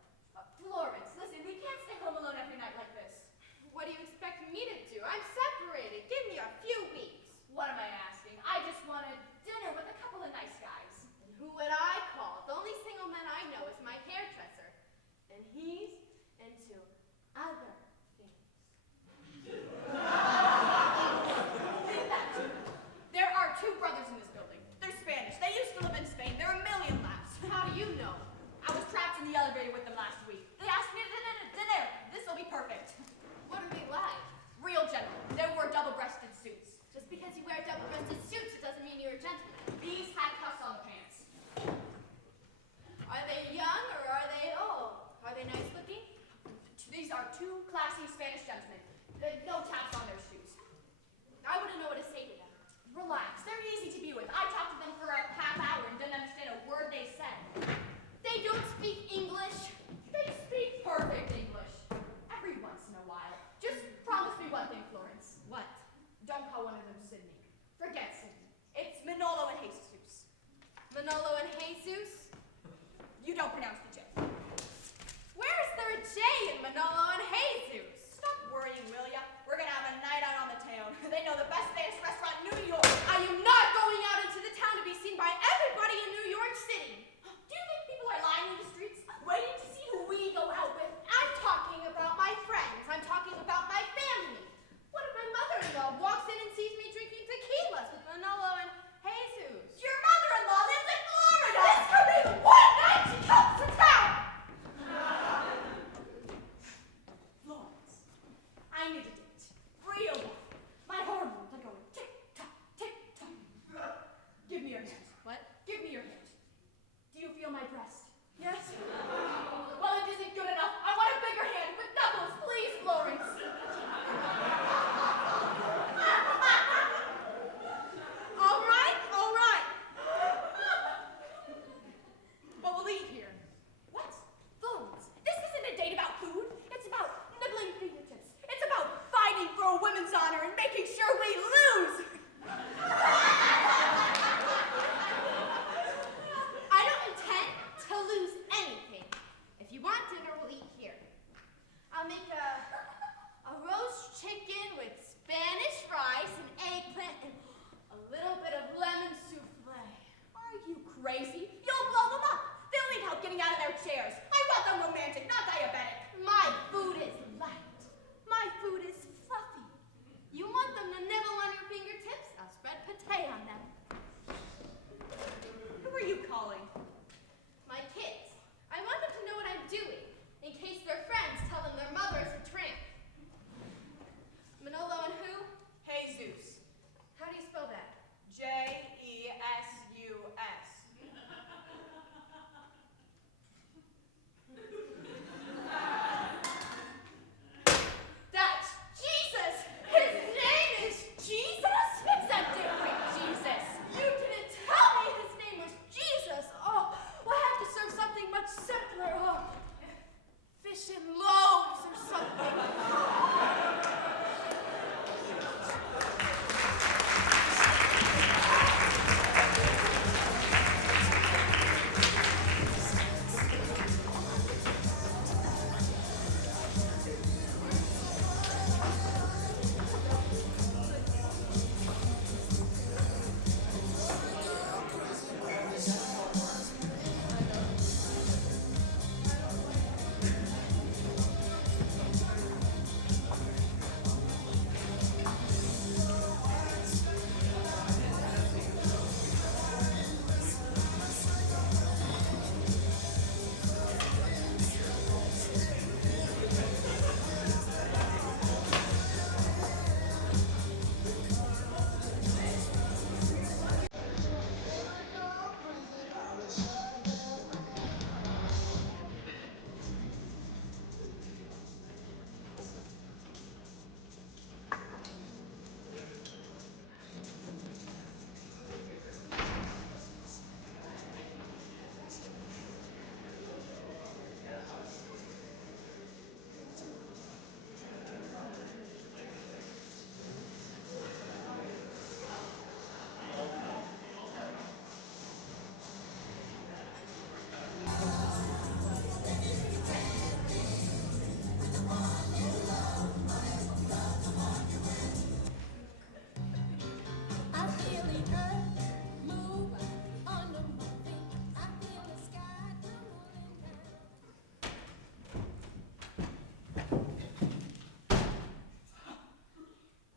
Florence, listen, we can't stay home alone every night like this. What do you expect me to do? I'm separated. Give me a few weeks. What am I asking? I just wanted dinner with a couple of nice guys. And who would I call? The only single man I know is my hairdresser. And he's into other things. Leave that to me. There are two brothers in this building. They're Spanish. They used to live in Spain. They're a million laughs. How do you know? I was trapped in the elevator with them last week. They asked me to dinner. This'll be perfect. What are they like? Real gentlemen. They wore double-breasted suits. Just because you wear double-breasted suits, it doesn't mean you're a gentleman. These had cuffs on the pants. Are they young or are they old? Are they nice looking? These are two classy Spanish gentlemen. No taps on their shoes. I wouldn't know what to say to them. Relax. They're easy to be with. I talked to them for a half hour and didn't understand a word they said. They don't speak English. They speak perfect English. Every once in a while. Just promise me one thing, Florence. What? Don't call one of them Sydney. Forget Sydney. It's Manolo and Jesus. Manolo and Jesus? You don't pronounce the J. Where is there a J in Manolo and Jesus? Stop worrying, will ya? We're gonna have a night out on the town. They know the best Spanish restaurant in New York. I am not going out into the town to be seen by everybody in New York City. Do you think people are lying in the streets, waiting to see who we go out with? I'm talking about my friends. I'm talking about my family. What if my mother-in-law walks in and sees me drinking tequilas with Manolo and Jesus? Your mother-in-law lives in Florida! This could be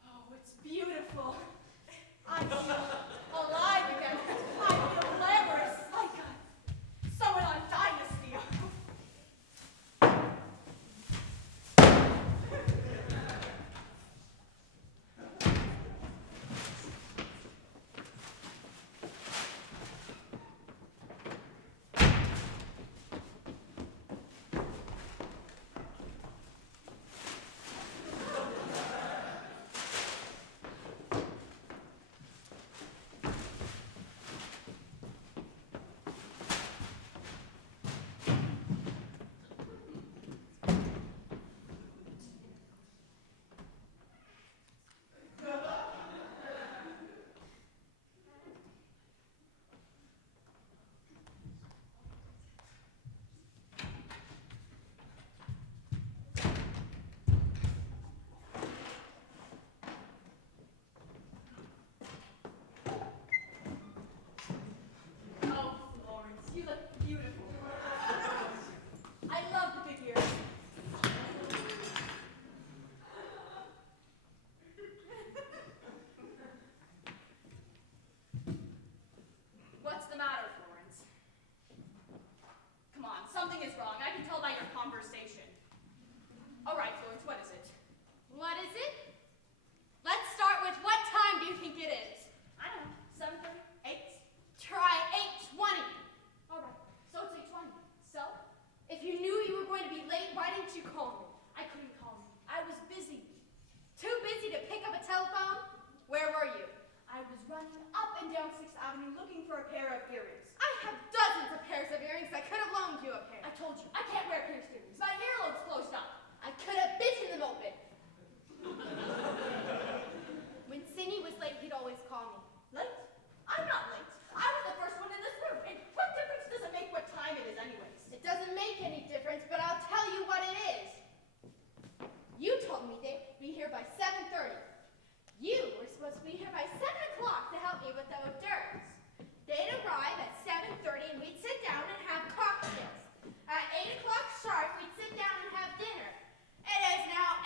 Oh, it's beautiful. I feel alive again. I feel glamorous, like someone on Dynasty. Oh, Florence, you look beautiful. I love the big ears. What's the matter, Florence? Come on, something is wrong. I can tell by your conversation. All right, Florence, what is it? What is it? Let's start with what time do you think it is? I don't know, 7:30, 8. Try 8:20. All right, so it's 8:20. So? If you knew you were going to be late, why didn't you call me? I couldn't call you. I was busy. Too busy to pick up a telephone? Where were you? I was running up and down 6th Avenue looking for a pair of earrings. I have dozens of pairs of earrings. I could have loaned you a pair. I told you, I can't wear pierced earrings. My earlobe's closed up. I could have bitten them open. When Cindy was late, he'd always call me. Late? I'm not late. I was the first one in this room. And what difference does it make what time it is anyways? It doesn't make any difference, but I'll tell you what it is. You told me they'd be here by 7:30. You were supposed to be here by 7 o'clock to help me with the hors d'oeuvres. They'd arrive at 7:30 and we'd sit down and have cocktails. At 8 o'clock sharp, we'd sit down and have dinner. It is now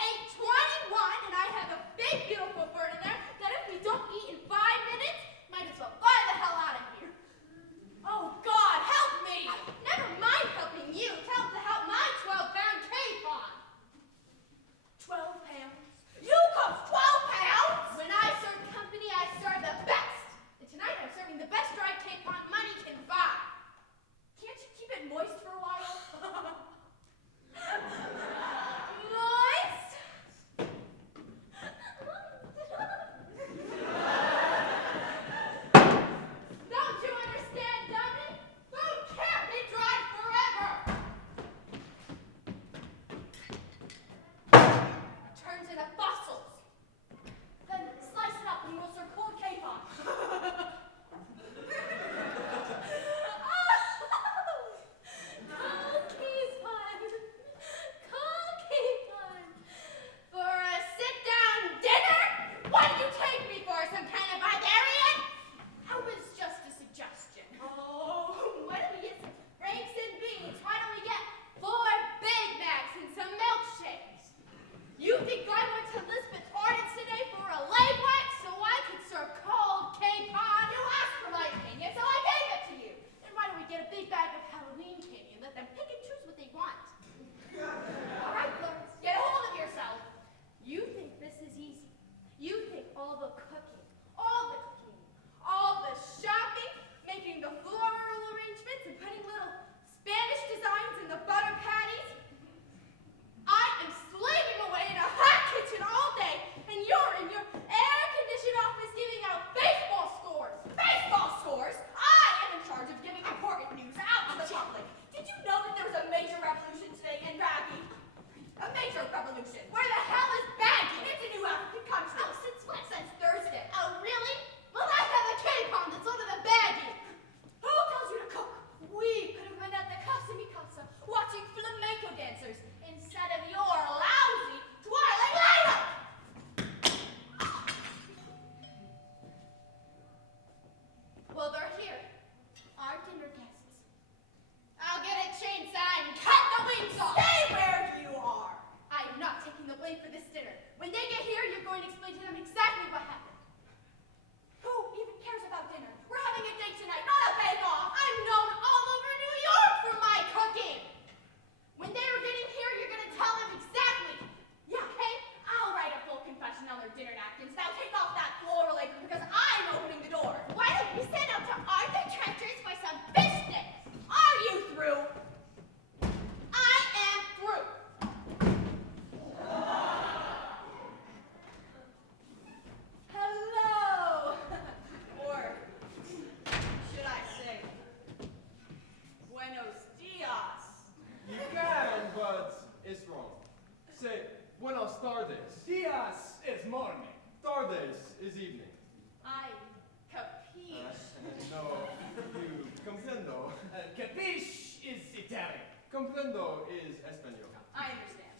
atuendo is Espanol. I understand.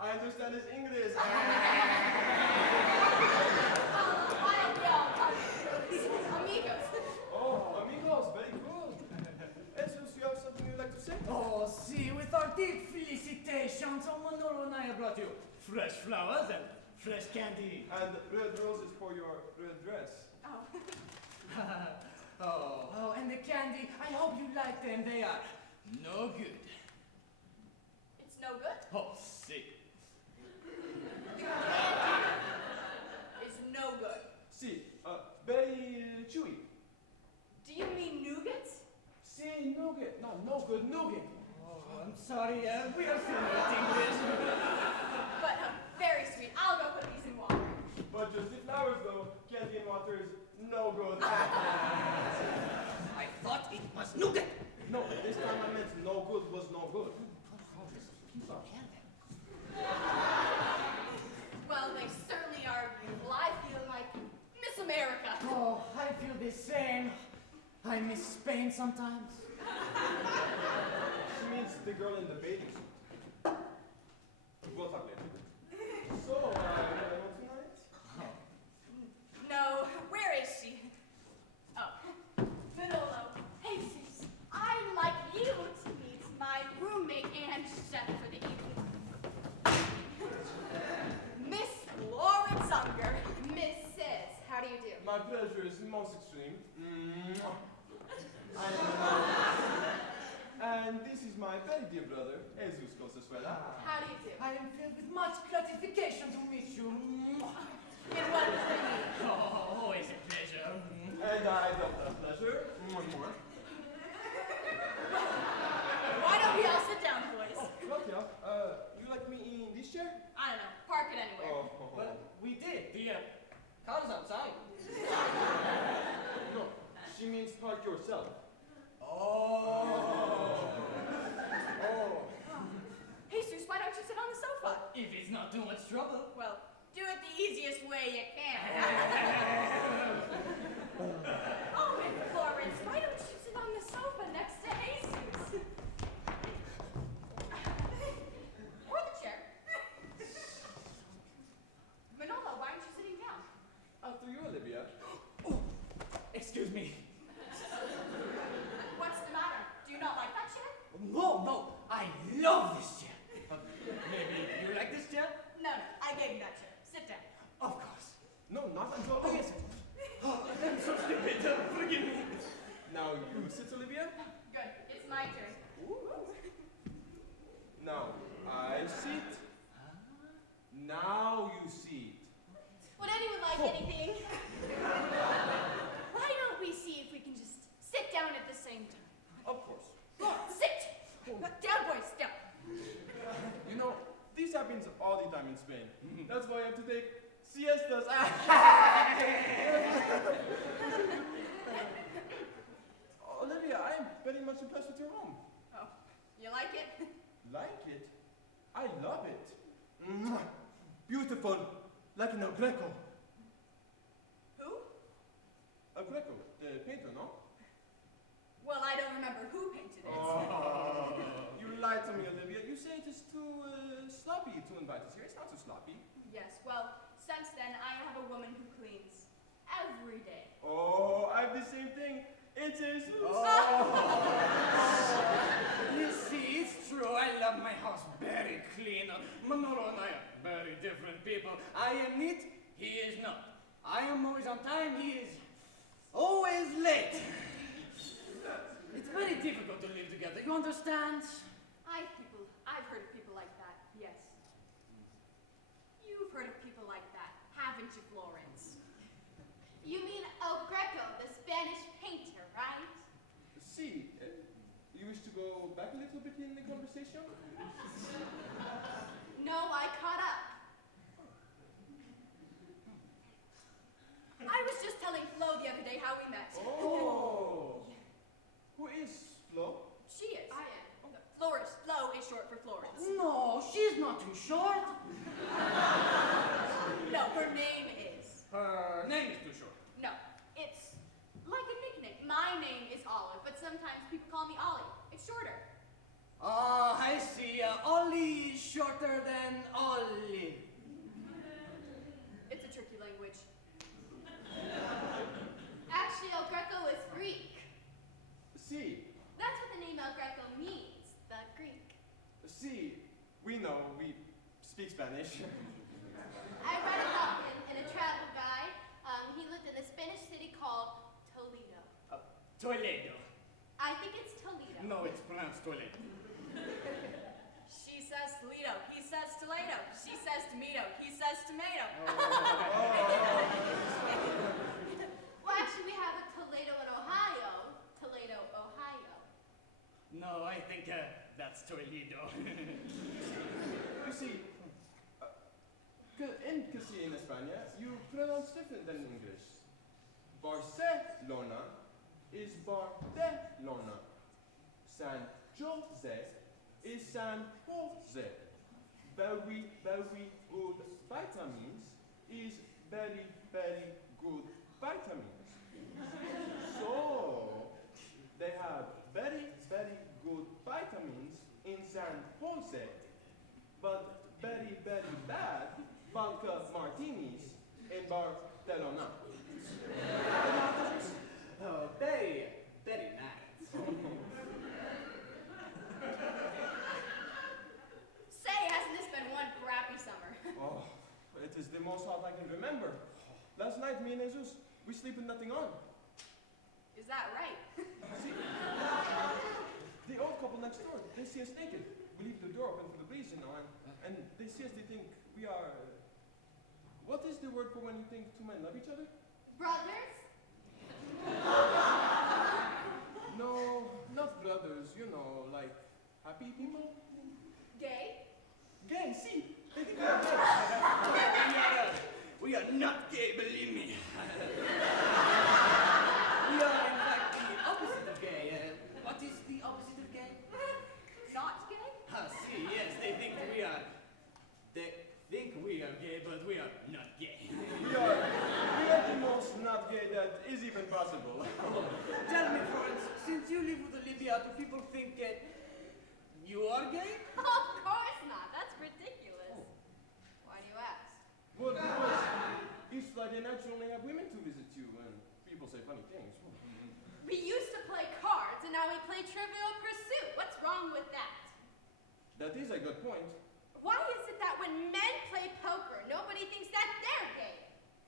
I understand his English. Why don't we all come amigos? Oh, amigos, very good. Jesus, you have something you'd like to say? Oh, see, with our deep felicitations, Manolo and I have brought you fresh flowers and fresh candy. And red roses for your red dress. Oh. Oh, and the candy, I hope you like them. They are no good. It's no good? Oh, see. The candy is no good. See, very chewy. Do you mean nougats? See, nougat. No good nougat. Oh, I'm sorry, we are fluent English. But very sweet. I'll go put these in water. But just the flowers, though, candy and water is no good. I thought it was nougat. No, this time I meant no good was no good. Well, they certainly are beautiful. I feel like Miss America. Oh, I feel the same. I miss Spain sometimes. She means the girl in the bathing suit. We'll talk later. So, you know tonight? No, where is she? Oh, Manolo, Jesus, I'd like you to meet my roommate and chef for the evening. Miss Lawrence Unger. Mrs. How do you do? My pleasure is most extreme. And this is my very dear brother, Jesus Consuela. How do you do? I am filled with much gratification to meet you. In what for me? Oh, always a pleasure. And I don't have pleasure. One more. Why don't we all sit down, boys? Oh, Claudia, you like me in this chair? I don't know. Park it anywhere. Oh. But we did. The car's outside. No, she means park yourself. Oh. Jesus, why don't you sit on the sofa? If it's not too much trouble. Well, do it the easiest way you can. Oh, and Florence, why don't you sit on the sofa next to Jesus? Or the chair. Manolo, why aren't you sitting down? After you, Olivia. Oh, excuse me. What's the matter? Do you not like that chair? No, I love this chair. Maybe you like this chair? No, I gave you that chair. Sit down. Of course. No, not until Oh, yes. Oh, I'm so stupid. Forgive me. Now you sit, Olivia. Good. It's my turn. Now I sit. Now you sit. Would anyone like anything? Why don't we see if we can just sit down at the same time? Of course. Florence, sit! Down, boys, down. You know, this happens all the time in Spain. That's why I have to take siestas. Olivia, I am very much impressed with your home. Oh, you like it? Like it? I love it. Mwah. Beautiful, like an El Greco. Who? El Greco, the painter, no? Well, I don't remember who painted it. Oh, you lied to me, Olivia. You say it is too sloppy to invite us here. It's not too sloppy. Yes, well, since then, I have a woman who cleans every day. Oh, I have the same thing. It's Jesus. You see, it's true. I love my house very clean. Manolo and I are very different people. I am neat, he is not. I am always on time, he is always late. It's very difficult to live together, you understand? I've heard of people like that, yes. You've heard of people like that, haven't you, Florence? You mean El Greco, the Spanish painter, right? See, you wish to go back a little bit in the conversation? No, I caught up. I was just telling Flo the other day how we met. Oh. Who is Flo? She is. I am. Florence. Flo is short for Florence. No, she's not too short. No, her name is. Her name is too short. No, it's like a nickname. My name is Olive, but sometimes people call me Ollie. It's shorter. Ah, I see. Only shorter than olive. It's a tricky language. Actually, El Greco is Greek. See, That's what the name El Greco means, the Greek. see, we know, we speak Spanish. I read about him in a travel guide. He lived in a Spanish city called Toledo. Toledo. I think it's Toledo. No, it's pronounced Toledo. She says Toledo. He says Toledo. She says tomato. He says tomato. Well, actually, we have a Toledo in Ohio. Toledo, Ohio. No, I think that's Toledo. You see, in Castilla and España, you pronounce different than English. Barcelona is Barcelona. San Jose is San Jose. Very, very good vitamins is very, very good vitamins. So, they have very, very good vitamins in San Jose, but very, very bad vodka martinis in Barcelona. Oh, very, very nice. Say, hasn't this been one crappy summer? Oh, it is the most hot I can remember. Last night, me and Jesus, we sleep with nothing on. Is that right? See, the old couple next door, they see us naked. We leave the door open for the breeze, and they see us, they think we are... what is the word for when you think two men love each other? Brothers? No, not brothers, you know, like happy people. Gay? Gay, see, they think we are gay. We are not gay, believe me. We are, in fact, the opposite of gay. What is the opposite of gay? Not gay? Ah, see, yes, they think we are gay, but we are not gay. We are the most not gay that is even possible. Tell me, Florence, since you live with Olivia, do people think you are gay? Of course not. That's ridiculous. Why do you ask? Well, because each Friday night you only have women to visit you, and people say funny things. We used to play cards, and now we play Trivial Pursuit. What's wrong with that? That is a good point. Why is it that when men play poker, nobody thinks that they're gay?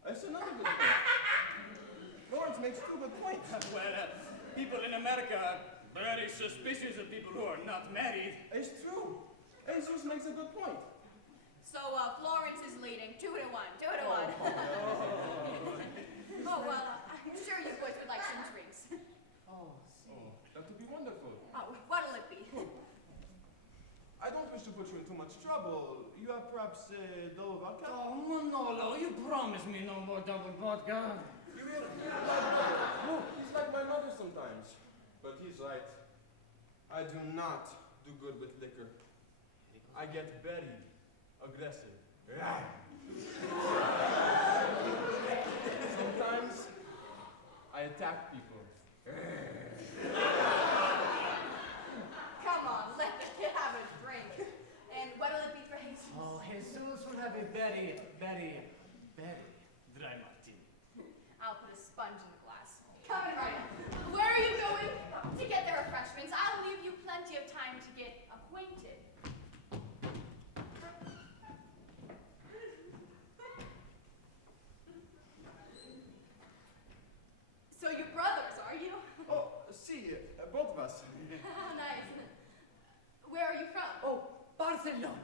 That's another good point. Lawrence makes two good points. Well, people in America are very suspicious of people who are not married. It's true. Jesus makes a good point. So, Florence is leading. 2-1. 2-1. Oh, well, I'm sure you boys would like some drinks. Oh, that would be wonderful. Oh, what'll it be? I don't wish to put you in too much trouble. You have perhaps double vodka? Oh, Manolo, you promised me no more double vodka. You will? He's like my mother sometimes. But he's right. I do not do good with liquor. I get very aggressive. Sometimes I attack people. Come on, let the kid have a drink. And what'll it be for Jesus? Oh, Jesus will have a very, very, very dry martini. I'll put a sponge in the glass. Coming right up. Where are you going? To get the refreshments. I'll leave you plenty of time to get acquainted. So you're brothers, are you? Oh, see, both of us. How nice. Where are you from? Oh, Barcelona.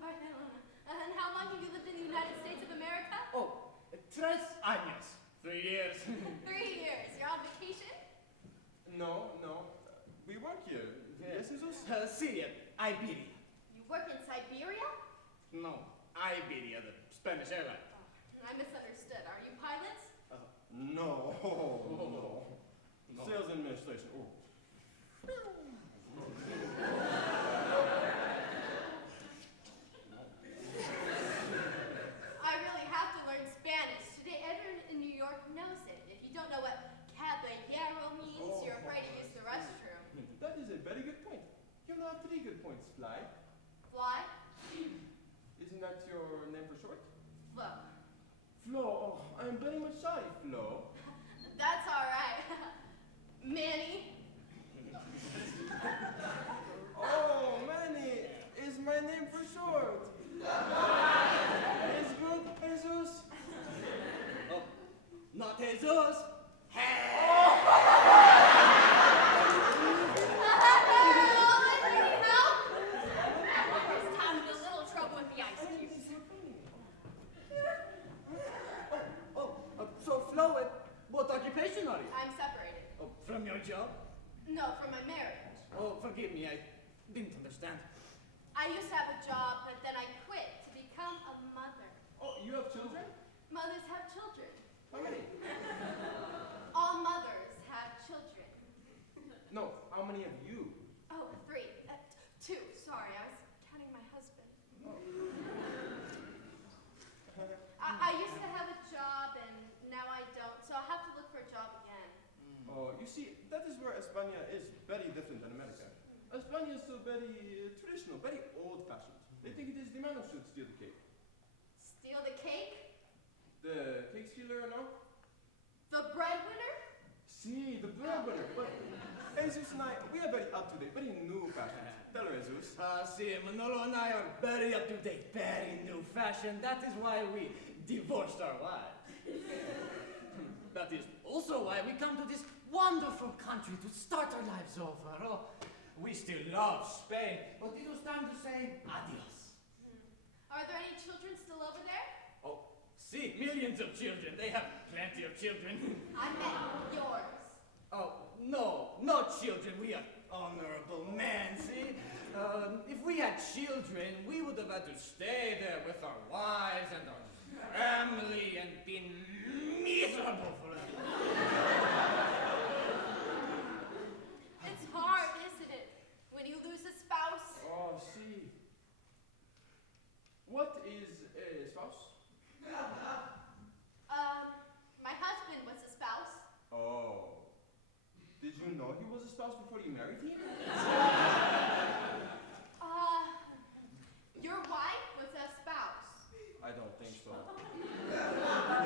Barcelona. And how long have you lived in the United States of America? Oh, 3 años. 3 years. 3 years. You're on vacation? No. We work here. Yes, Jesus? Syria, Iberia. You work in Siberia? No, Iberia, the Spanish airline. I misunderstood. Are you pilots? No. Sales administration. Oh. I really have to learn Spanish. Today, everyone in New York knows it. If you don't know what caballero means, you're afraid to use the restroom. That is a very good point. You know how to good points, Fly. Fly? Isn't that your name for short? Flo. Flo, oh, I'm very much sorry, Flo. That's all right. Manny? Oh, Manny is my name for short. It's good, Jesus. Oh, not Jesus. So Flo, what occupation are you? I'm separated. Oh, from your job? No, from my marriage. Oh, forgive me, I didn't understand. I used to have a job, but then I quit to become a mother. Oh, you have children? Mothers have children. How many? All mothers have children. No, how many have you? Oh, 3. 2. Sorry, I was counting my husband. I used to have a job, and now I don't, so I'll have to look for a job again. Oh, you see, that is where España is very different than America. España is so very traditional, very old-fashioned. They think it is the man who should steal the cake. Steal the cake? The cake stealer, no? The breadwinner? See, the breadwinner. But Jesus and I, we are very up-to-date, very new-fashioned. Tell her, Jesus. See, Manolo and I are very up-to-date, very new fashion. That is why we divorced our wives. That is also why we come to this wonderful country to start our lives over. Oh, we still love Spain, but it was time to say adios. Are there any children still over there? Oh, see, millions of children. They have plenty of children. I meant yours. Oh, no, not children. We are honorable men, see? If we had children, we would have had to stay there with our wives and our family and been miserable forever. It's hard, isn't it? When you lose a spouse. Oh, see. What is a spouse? My husband was a spouse. Oh. Did you know he was a spouse before you married him? Your wife was a spouse. I don't think so. We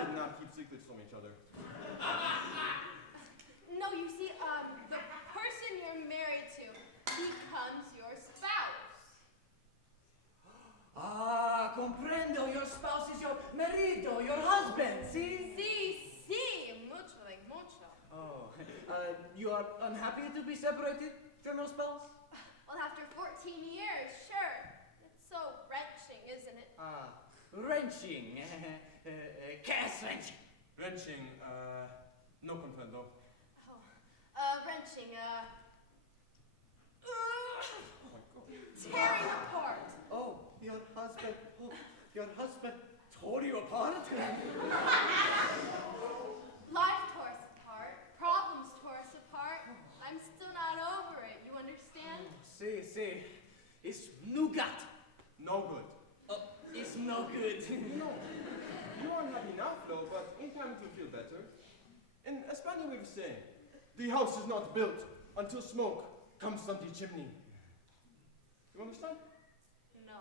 did not keep secrets from each other. No, you see, the person you're married to becomes your spouse. Ah, comprendo. Your spouse is your marido, your husband, see? Sí, mucho, like mucho. Oh, you are unhappy to be separated from your spouse? Well, after 14 years, sure. It's so wrenching, isn't it? Ah, wrenching. Cash wrenching. Wrenching, no comprendo. Wrenching, Oh my God. tearing apart. Oh, your husband tore you apart? Life tore us apart. Problems tore us apart. I'm still not over it. You understand? See. It's nougat. No good. It's no good. No. You are unhappy now, Flo, but in time it will feel better. In España we have a saying, the house is not built until smoke comes from the chimney. You understand? No.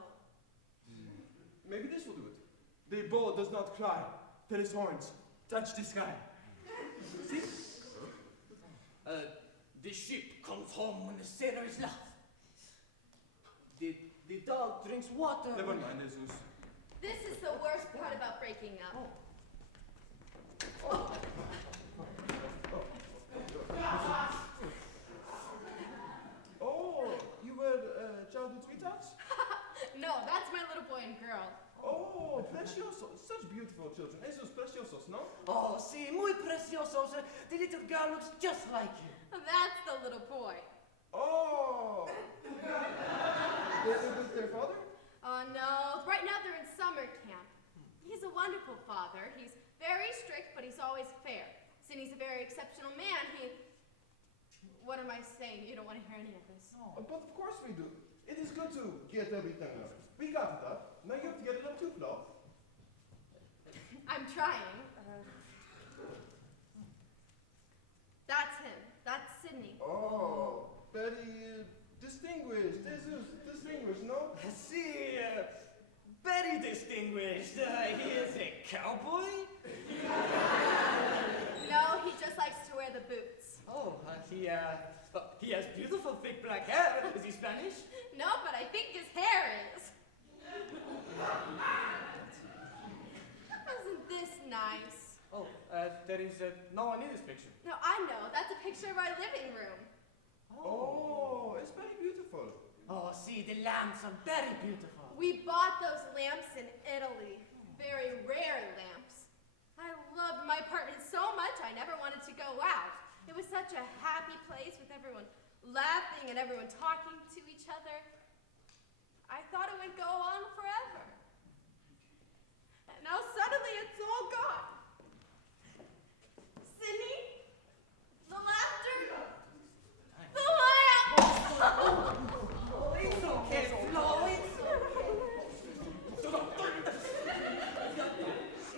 Maybe this will do it. The bull does not cry till his horns touch the sky. See? The sheep comes home when the sailor is lost. The dog drinks water. Never mind, Jesus. This is the worst part about breaking up. Oh, you were childhood sweethearts? No, that's my little boy and girl. Oh, preciosos. Such beautiful children. Esos preciosos, no? Oh, sí, muy preciosos. The little girl looks just like you. That's the little boy. Oh! They live with their father? Oh, no. Right now they're in summer camp. He's a wonderful father. He's very strict, but he's always fair. Since he's a very exceptional man, What am I saying? You don't want to hear any of this. But of course we do. It is good to get everything up. We got it up. Now you have to get it up too, Flo. I'm trying. That's him. That's Sydney. Oh, Betty, this Distinguished, distinguished, no? See, very distinguished. He is a cowboy? No, he just likes to wear the boots. Oh, he has beautiful thick black hair. Is he Spanish? No, but I think his hair is. Isn't this nice? Oh, there is no one in this picture. No, I know. That's a picture of our living room. Oh, it's very beautiful. Oh, see, the lamps are very beautiful. We bought those lamps in Italy. Very rare lamps. I loved my apartment so much I never wanted to go out. It was such a happy place with everyone laughing and everyone talking to each other. I thought it would go on forever. And now suddenly it's all gone. Sydney? The laughter? The lamps! Oh, it's okay, Flo.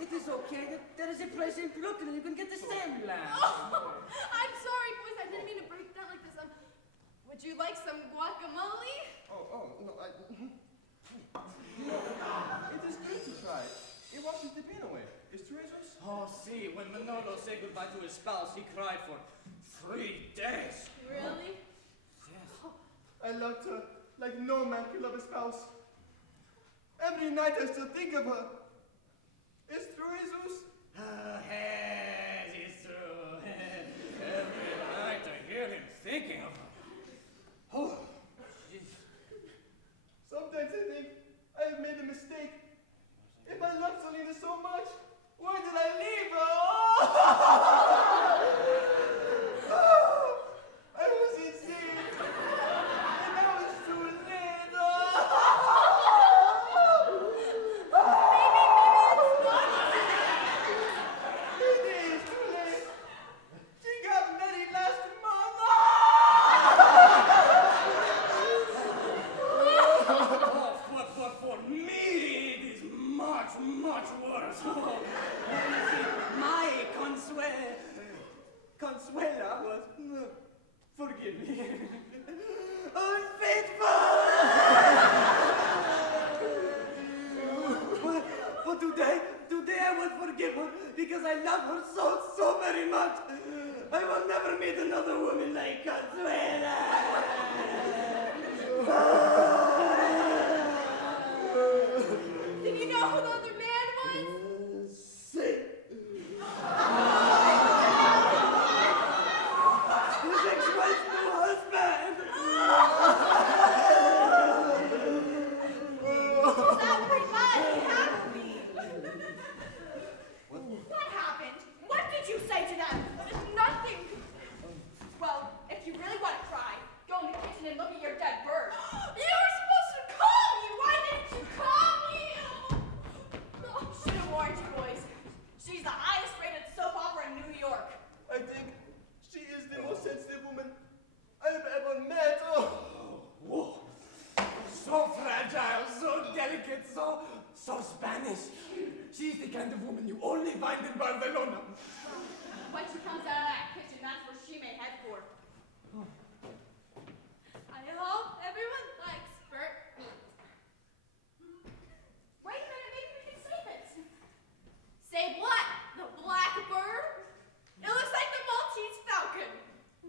It is okay. There is a place in Brooklyn. You can get the same lamp. Oh, I'm sorry, boys. I didn't mean to break down like this. Would you like some guacamole? No, it is good to try. It washes the pain away. Is true, Jesus? Oh, see, when Manolo said goodbye to his spouse, he cried for 3 days. Really? Yes. I loved her like no man could love a spouse. Every night I still think of her. Is true, Jesus? Yes, it's true. Every night I hear him thinking of her. Oh, jeez. Sometimes I think I have made a mistake. If I loved Selena so much, why did I leave her? Oh, I was insane. And now it's too late. Maybe it's too late. She got married last month. But for me, it is much, much worse. Oh, you see, my Consuela was, forgive me, unfaithful. But today I will forgive her because I love her so very much. I will never meet another woman like Consuela. Did you know who the other man was? See. His ex-wife's new husband. Everybody happy! What happened? What did you say to them? Nothing. Well, if you really want to cry, go in the kitchen and look at your dead bird. You were supposed to call me. Why didn't you call me? Should have warned you, boys. She's the highest rated soap opera in New York. I think she is the most sensitive woman I've ever met. Oh. Whoa. So fragile, so delicate, so Spanish. She's the kind of woman you only find in Barcelona. When she comes out of that kitchen, that's where she may head for. I hope everyone likes Bert. Wait a minute, maybe we can save it. Say what? The blackbird? It looks like the Maltese falcon.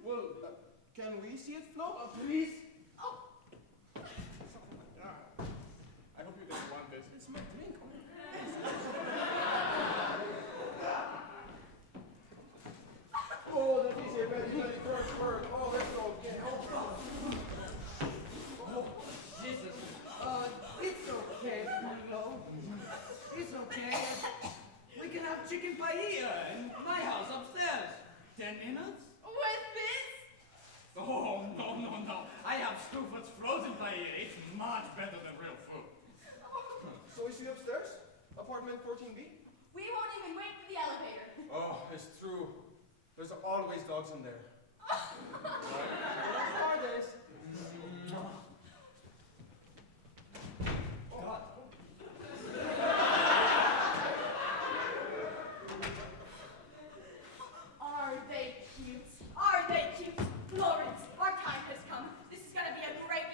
Well, can we see it, Flo? Please? Oh, I hope you didn't want this. It's my drink. Oh, that is a very bird. Oh, let's go again. Oh, God. Oh, Jesus. It's okay, Flo. It's okay. We can have chicken paella in my house upstairs. 10 minutes? with this? Oh, no. I have Stuford's frozen paella. It's much better than real food. So is she upstairs? Apartment 14B? We won't even wait for the elevator. Oh, it's true. There's always dogs in there. Star days. God. Are they cute? Are they cute? Florence, our time has come. This is going to be a great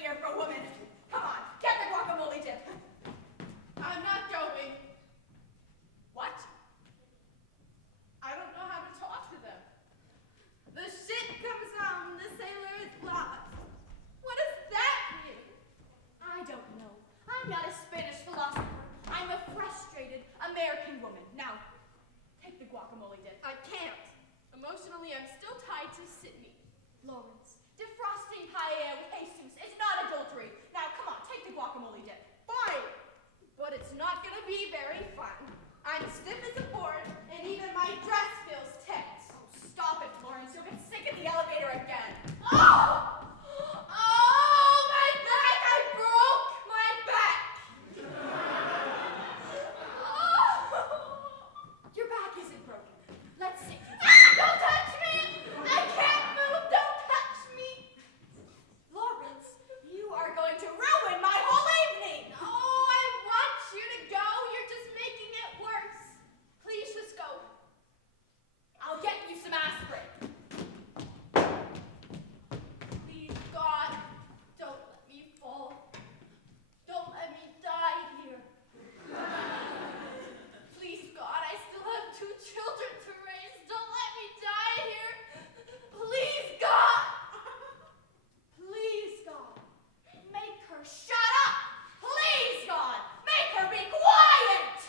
Lawrence, defrosting paella with Jesus is not adultery. Now, come on, take the guacamole dip. Fine, but it's not gonna be very fun. I'm stiff as a board, and even my dress feels tense. Oh, stop it, Lawrence. You'll get sick in the elevator again. Oh! Oh, my back! I broke my back! Oh! Your back isn't broken. Let's see. Don't touch me! I can't move! Don't touch me! Lawrence, you are going to ruin my whole evening. Oh, I want you to go. You're just making it worse. Please just go. I'll get you some aspirin. Please, God, don't let me fall. Don't let me die here. Please, God, I still have 2 children to raise. Don't let me die here. Please, God. Please, God, make her shut up. Please, God, make her be quiet.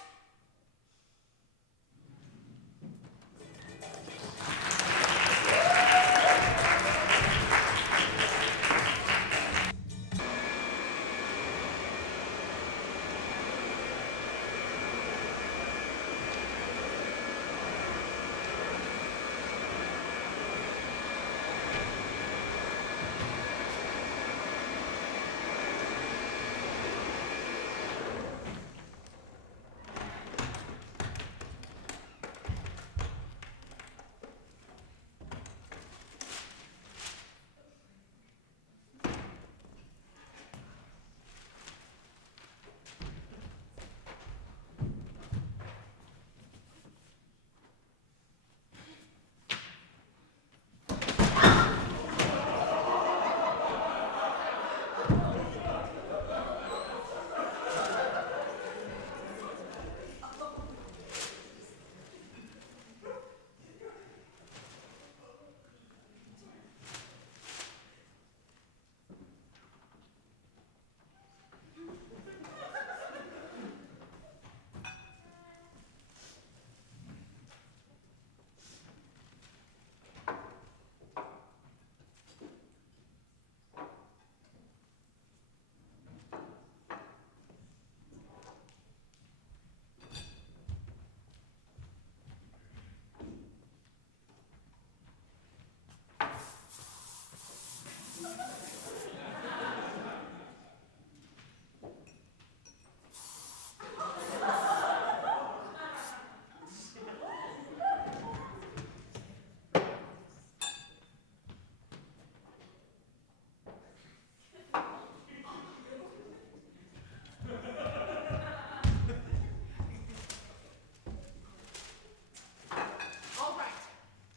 All right.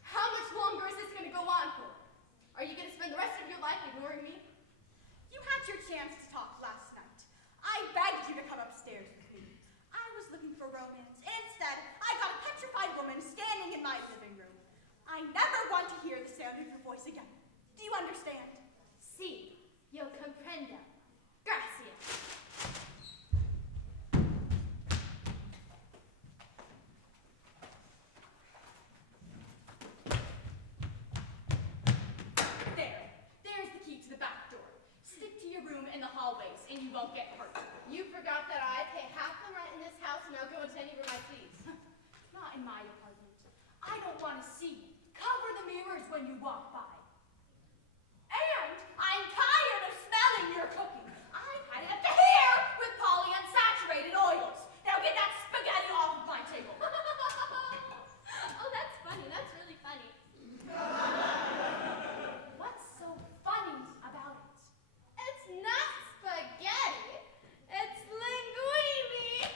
How much longer is this going to go on for? Are you going to spend the rest of your life ignoring me? You had your chance to talk last night. I begged you to come upstairs with me. I was looking for romance. Instead, I got a petrified woman standing in my living room. I never want to hear the sound of your voice again. Do you understand? Sí, yo comprendo. Gracias. There's the key to the back door. Stick to your room and the hallways, and you won't get hurt. You forgot that I pay half the rent in this house and I'll go into any room I please. Not in my apartment. I don't want to see you. Cover the mirrors when you walk by. And I'm tired of smelling your cooking. I've had it up to here with polyunsaturated oils. Now get that spaghetti off of my table. Oh, that's funny. That's really funny. What's so funny about it? It's not spaghetti. It's linguine.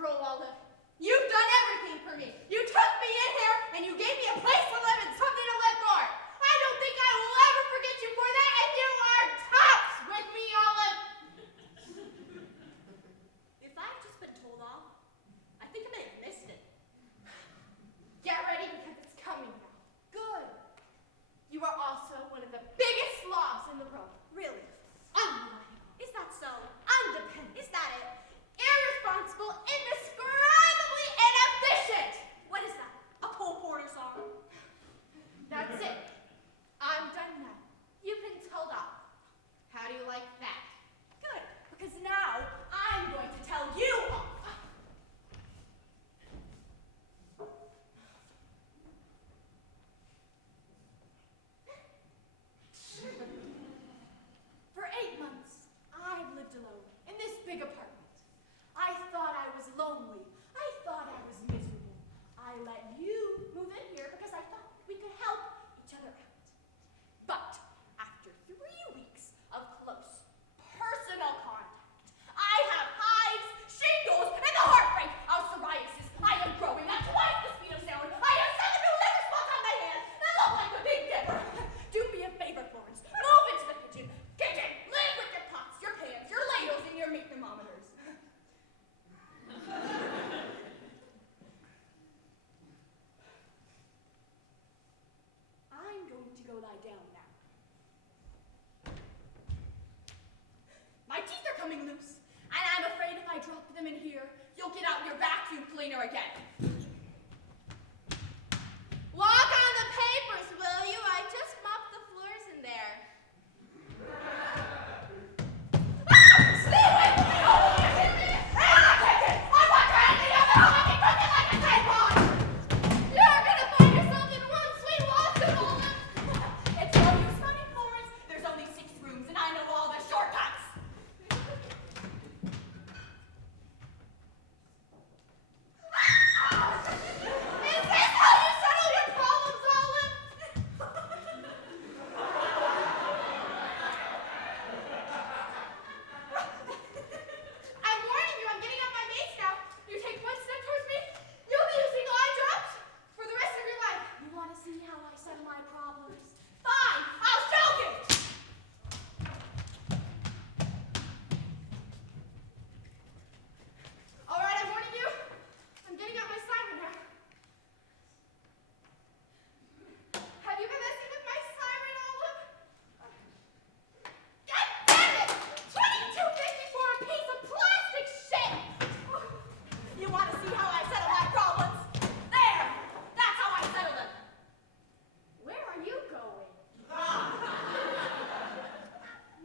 cruel, Olive. You've done everything for me. You took me in here and you gave me a place to live and something to live for. I don't think I will ever forget you for that, and you are tops with me, Olive. If I'd just been told all, I think I may have missed it. Get ready because it's coming now. Good. You are also one of the biggest slobs in the room. Really? Unreliable. Is that so? Undependent. Is that it? Irresponsible. Indescribably inefficient. What is that? A pole porter song? That's it. I'm done now. You've been told off. How do you like that? Good, because now I'm going to tell you off. For 8 months, I've lived alone in this big apartment. I thought I was lonely. I thought I was miserable. I let you move in here because I thought we could help each other out. But after 3 weeks of close personal contact, I have hives, shingles, and the heartbreak of psoriasis. I am growing at twice the speed of sound. I have 7 new liver spots on my hands and look like a big dipper. Do me a favor, Florence. Move into the kitchen. Live with your pots, your pans, your ladles, and your meat thermometers. I'm going to go lie down now. My teeth are coming loose, and I'm afraid if I drop them in here, you'll get out your vacuum cleaner again. Walk on the papers, will you? I just mopped the floors in there. Stay away from me! I want to anything else than fucking cooking like a tampon! You're gonna find yourself in one sweet lawsuit, Olive! It's no use running, Florence. There's only 6 rooms, and I know all the shortcuts. Is this how you settle your problems, Olive? I'm warning you, I'm getting on my mates now. You take one step towards me, you'll be using eye drops for the rest of your life. You want to see how I settle my problems? Fine, I'll show you. All right, I'm warning you. I'm getting out my siren now. Have you been messing with my siren, Olive? God damn it! $22.50 for a piece of plastic shit! You want to see how I settle my problems? There! That's how I settle them! Where are you going?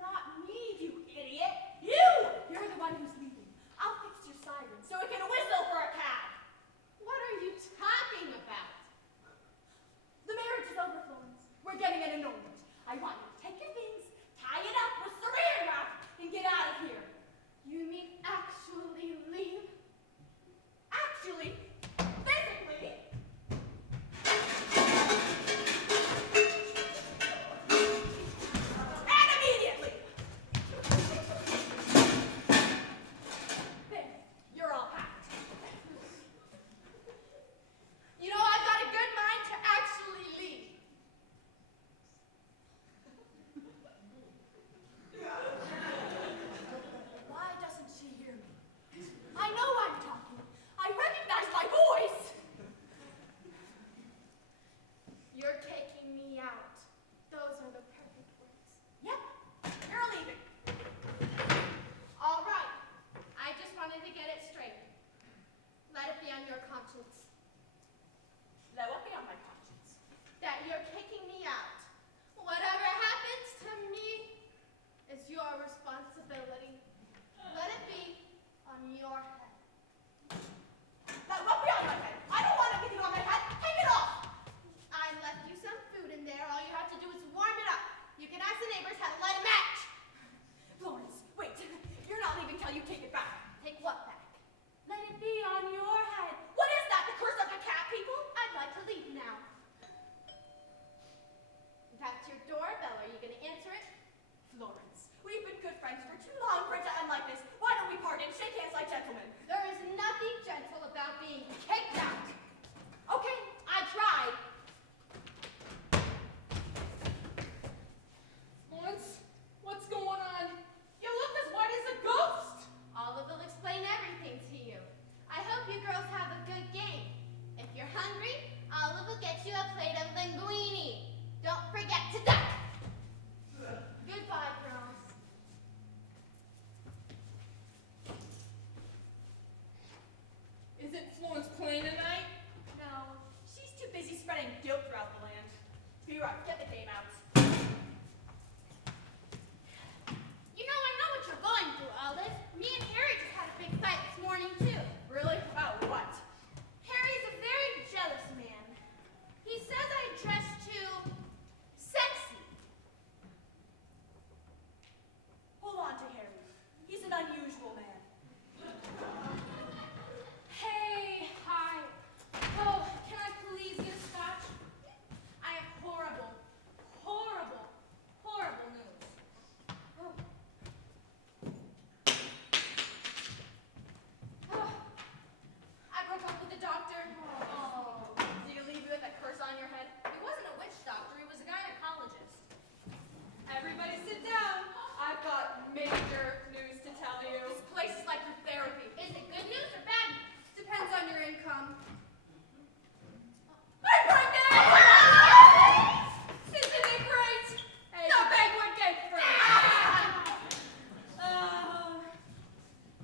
Not me, you idiot! You! You're the one who's leaving. I'll fix your siren so it can whistle for a cab. What are you talking about? The marriage is over, Florence. We're getting an annulment. I want you to take your things, tie it up with saran wrap, and get out of here. You mean actually leave? Actually? Physically? And immediately! There, you're all packed. You know, I've got a good mind to actually leave. Why doesn't she hear me? I know I'm talking. I recognize my voice. You're taking me out. Those are the perfect words. Yep, you're leaving. All right. I just wanted to get it straight. Let it be on your conscience. That won't be on my conscience. That you're kicking me out. Whatever happens to me is your responsibility. Let it be on your head. That won't be on my head. I don't want anything on my head. Take it off. I left you some food in there. All you have to do is warm it up. You can ask the neighbors how to light a match. Florence, wait. You're not leaving till you take it back. Take what back? Let it be on your head. What is that? The curse of the cat people? I'd like to leave now. you a plate of linguine. Don't forget to duck. Goodbye, girls. Isn't Florence playing tonight? No, she's too busy spreading guilt throughout the land. Be right, get the game out. You know, I know what you're going through, Olive. Me and Harry just had a big fight this morning, too. Really? About what? Harry's a very jealous man. He says I dress too sexy. Hold on to Harry. He's an unusual man. Hey, hi. Oh, can I please get a scotch? I have horrible, horrible, horrible news. Oh. Oh. I broke up with the doctor. Oh, did he leave you with a curse on your head? He wasn't a witch doctor, he was a gynecologist. Everybody sit down. I've got major news to tell you. This place is like your therapy. Is it good news or bad news? Depends on your income. I'm pregnant! Isn't it great? Hey, the banquet cake free!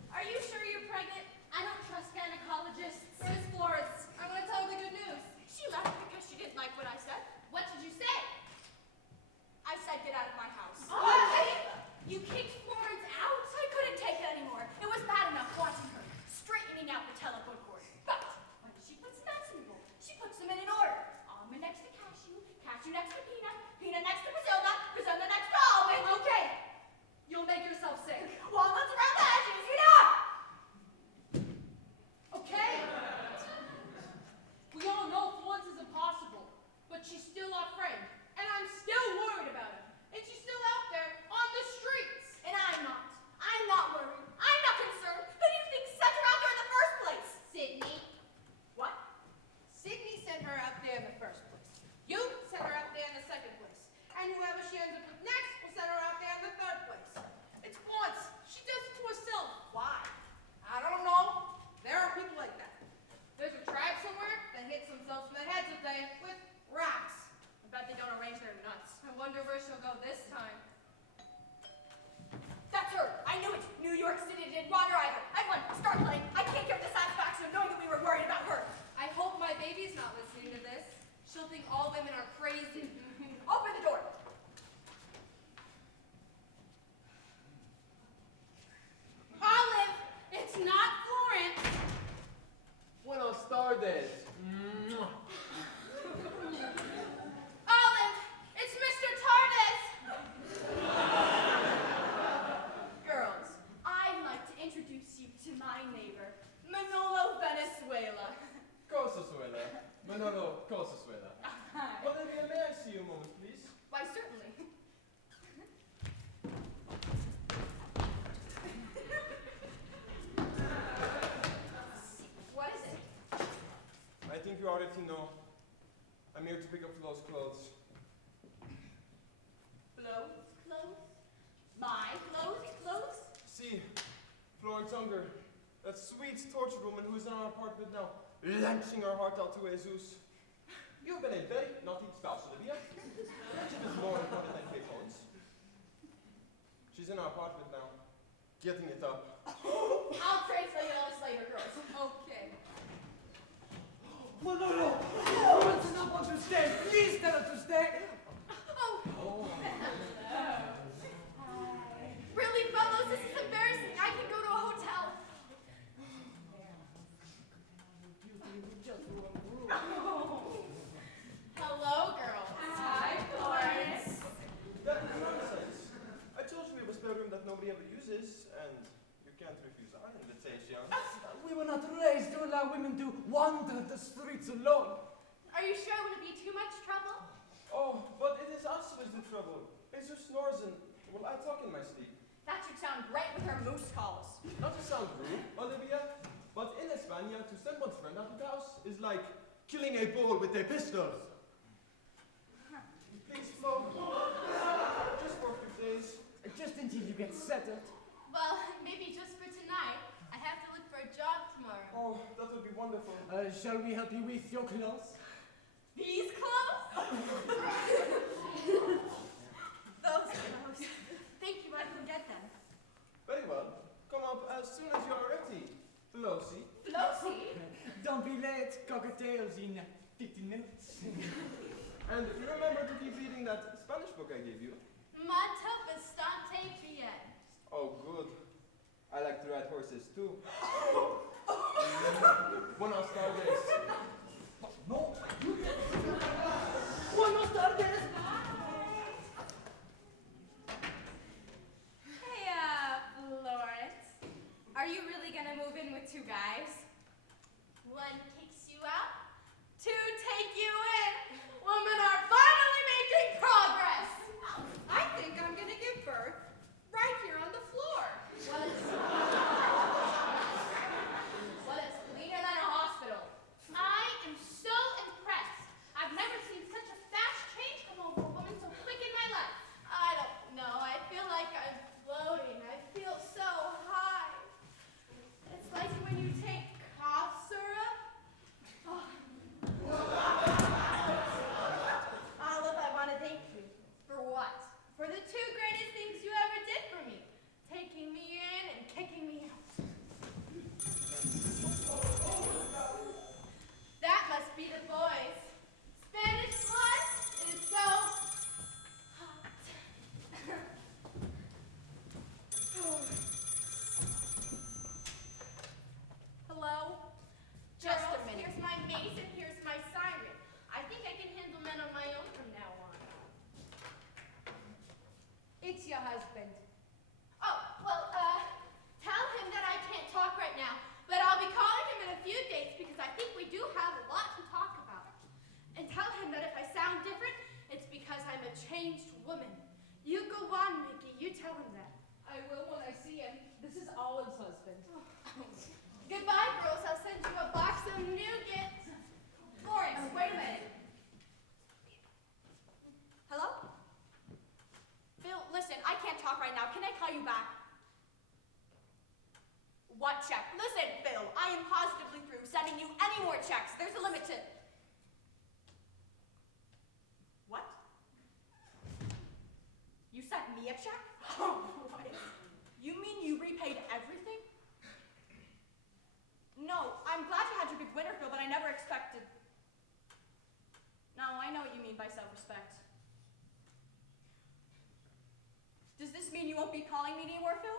Are you sure you're pregnant? I don't trust gynecologists. Where's Florence? I want to tell her the good news. She left because she didn't like what I said. What did you say? I said get out of my house. You kicked Florence out? I couldn't take it anymore. It was bad enough watching her straightening out the telephone cord. But when she puts nuts in the bowl, she puts them in order. Almond next to cashew, cashew next to peanut, peanut next to Brazil nut, Brazil nut next to almond. Okay, you'll make yourself sick. Walnuts around the edges, you know. Okay. We all know Florence is impossible, but she's still our friend, and I'm still worried about her. And she's still out there on the streets. And I'm not. I'm not worried. I'm not concerned. Who do you think sent her out there in the first place? Sydney. What? Sydney sent her out there in the first place. You sent her out there in the second place. And whoever she ends up with next will send her out there in the third place. It's Florence. She does it to herself. Why? I don't know. There are people like that. There's a tribe somewhere that hits themselves in the head today with rocks. I bet they don't arrange their nuts. I wonder where she'll go this time. That's her. I knew it. New York City didn't want her either. I won. Start playing. I can't give the satisfaction of knowing that we were worried about her. I hope my baby's not listening to this. She'll think all women are crazy. Open the door. Olive, it's not Florence. Buenos tardes. Olive, it's Mr. Tardis. Girls, I'd like to introduce you to my neighbor, Manolo Venezuela. Cosazuela. Manolo Cosazuela. Olivia, may I see you a moment, please? Why, certainly. What is it? I think you already know. I'm here to pick up Flo's clothes. Clothes? Clothes? My clothes? Clothes? See, Florence Unger, that sweet, tortured woman who is in our apartment now, launching her heart out to Jesus. You've been a very naughty spouse, Olivia. Friendship is more important than payphones. She's in our apartment now, getting it up. I'll translate it all this later, girls. Okay. Manolo, Florence does not want to stay. Please tell her to stay. Really, fellows, this is embarrassing. I can go to a hotel. Hello, girls. Hi, Florence. That is nonsense. I told you it was a room that nobody ever uses, and you can't refuse our invitation. We were not raised to allow women to wander the streets alone. Are you sure it wouldn't be too much trouble? Oh, but it is us who is the trouble. Jesus snores and, well, I talk in my sleep. That should sound great with her moose calls. Not to sound rude, Olivia, but in España, to send one's friend out of the house is like killing a bull with a pistol. Please, Flo, just for a few days. Just until you get settled. Well, maybe just for tonight. I have to look for a job tomorrow. Oh, that would be wonderful. Shall we help you with your clothes? These clothes? Those clothes. Thank you, I can get them. Very well. Come up as soon as you are ready. Flossie. Flossie? Don't be late. Cocktails in 15 minutes. And remember to keep reading that Spanish book I gave you. Mata bastante bien. Oh, good. I like to ride horses too. Buenas tardes. No. Buenos tardes. Hey, Florence. Are you really gonna move in with two guys? One kicks you out, two take you in. Women are finally making progress. I think I'm gonna give birth right here on the floor. Well, it's cleaner than a hospital. I am so impressed. I've never seen such a fast change come over a woman so quick in my life. I don't know. I feel like I'm floating. I feel so high. It's like when you take cough syrup. Oh. Olive, I want to thank you. For what? For the two greatest things you ever did for me. Taking me in and kicking me out. That must be the boys. Spanish blood is so hot. Hello? Just a Girls, minute. Here's my mace and here's my siren. I think I can handle men on my own from now on. It's your husband. Oh, well, tell him that I can't talk right now, but I'll be calling him in a few days because I think we do have a lot to talk about. And tell him that if I sound different, it's because I'm a changed woman. You go on, Mickey. You tell him that. I will when I see him. This is Olive's husband. Goodbye, girls. I'll send you a box of nougats. Florence, wait a minute. Hello? Phil, listen, I can't talk right now. Can I call you back? What check? Listen, Phil, I am positively through sending you any more checks. There's a limit to... What? You sent me a check? Oh, what? You mean you repaid everything? No, I'm glad you had your big winter, Phil, but I never expected... No, I know what you mean by self-respect. Does this mean you won't be calling me anymore, Phil?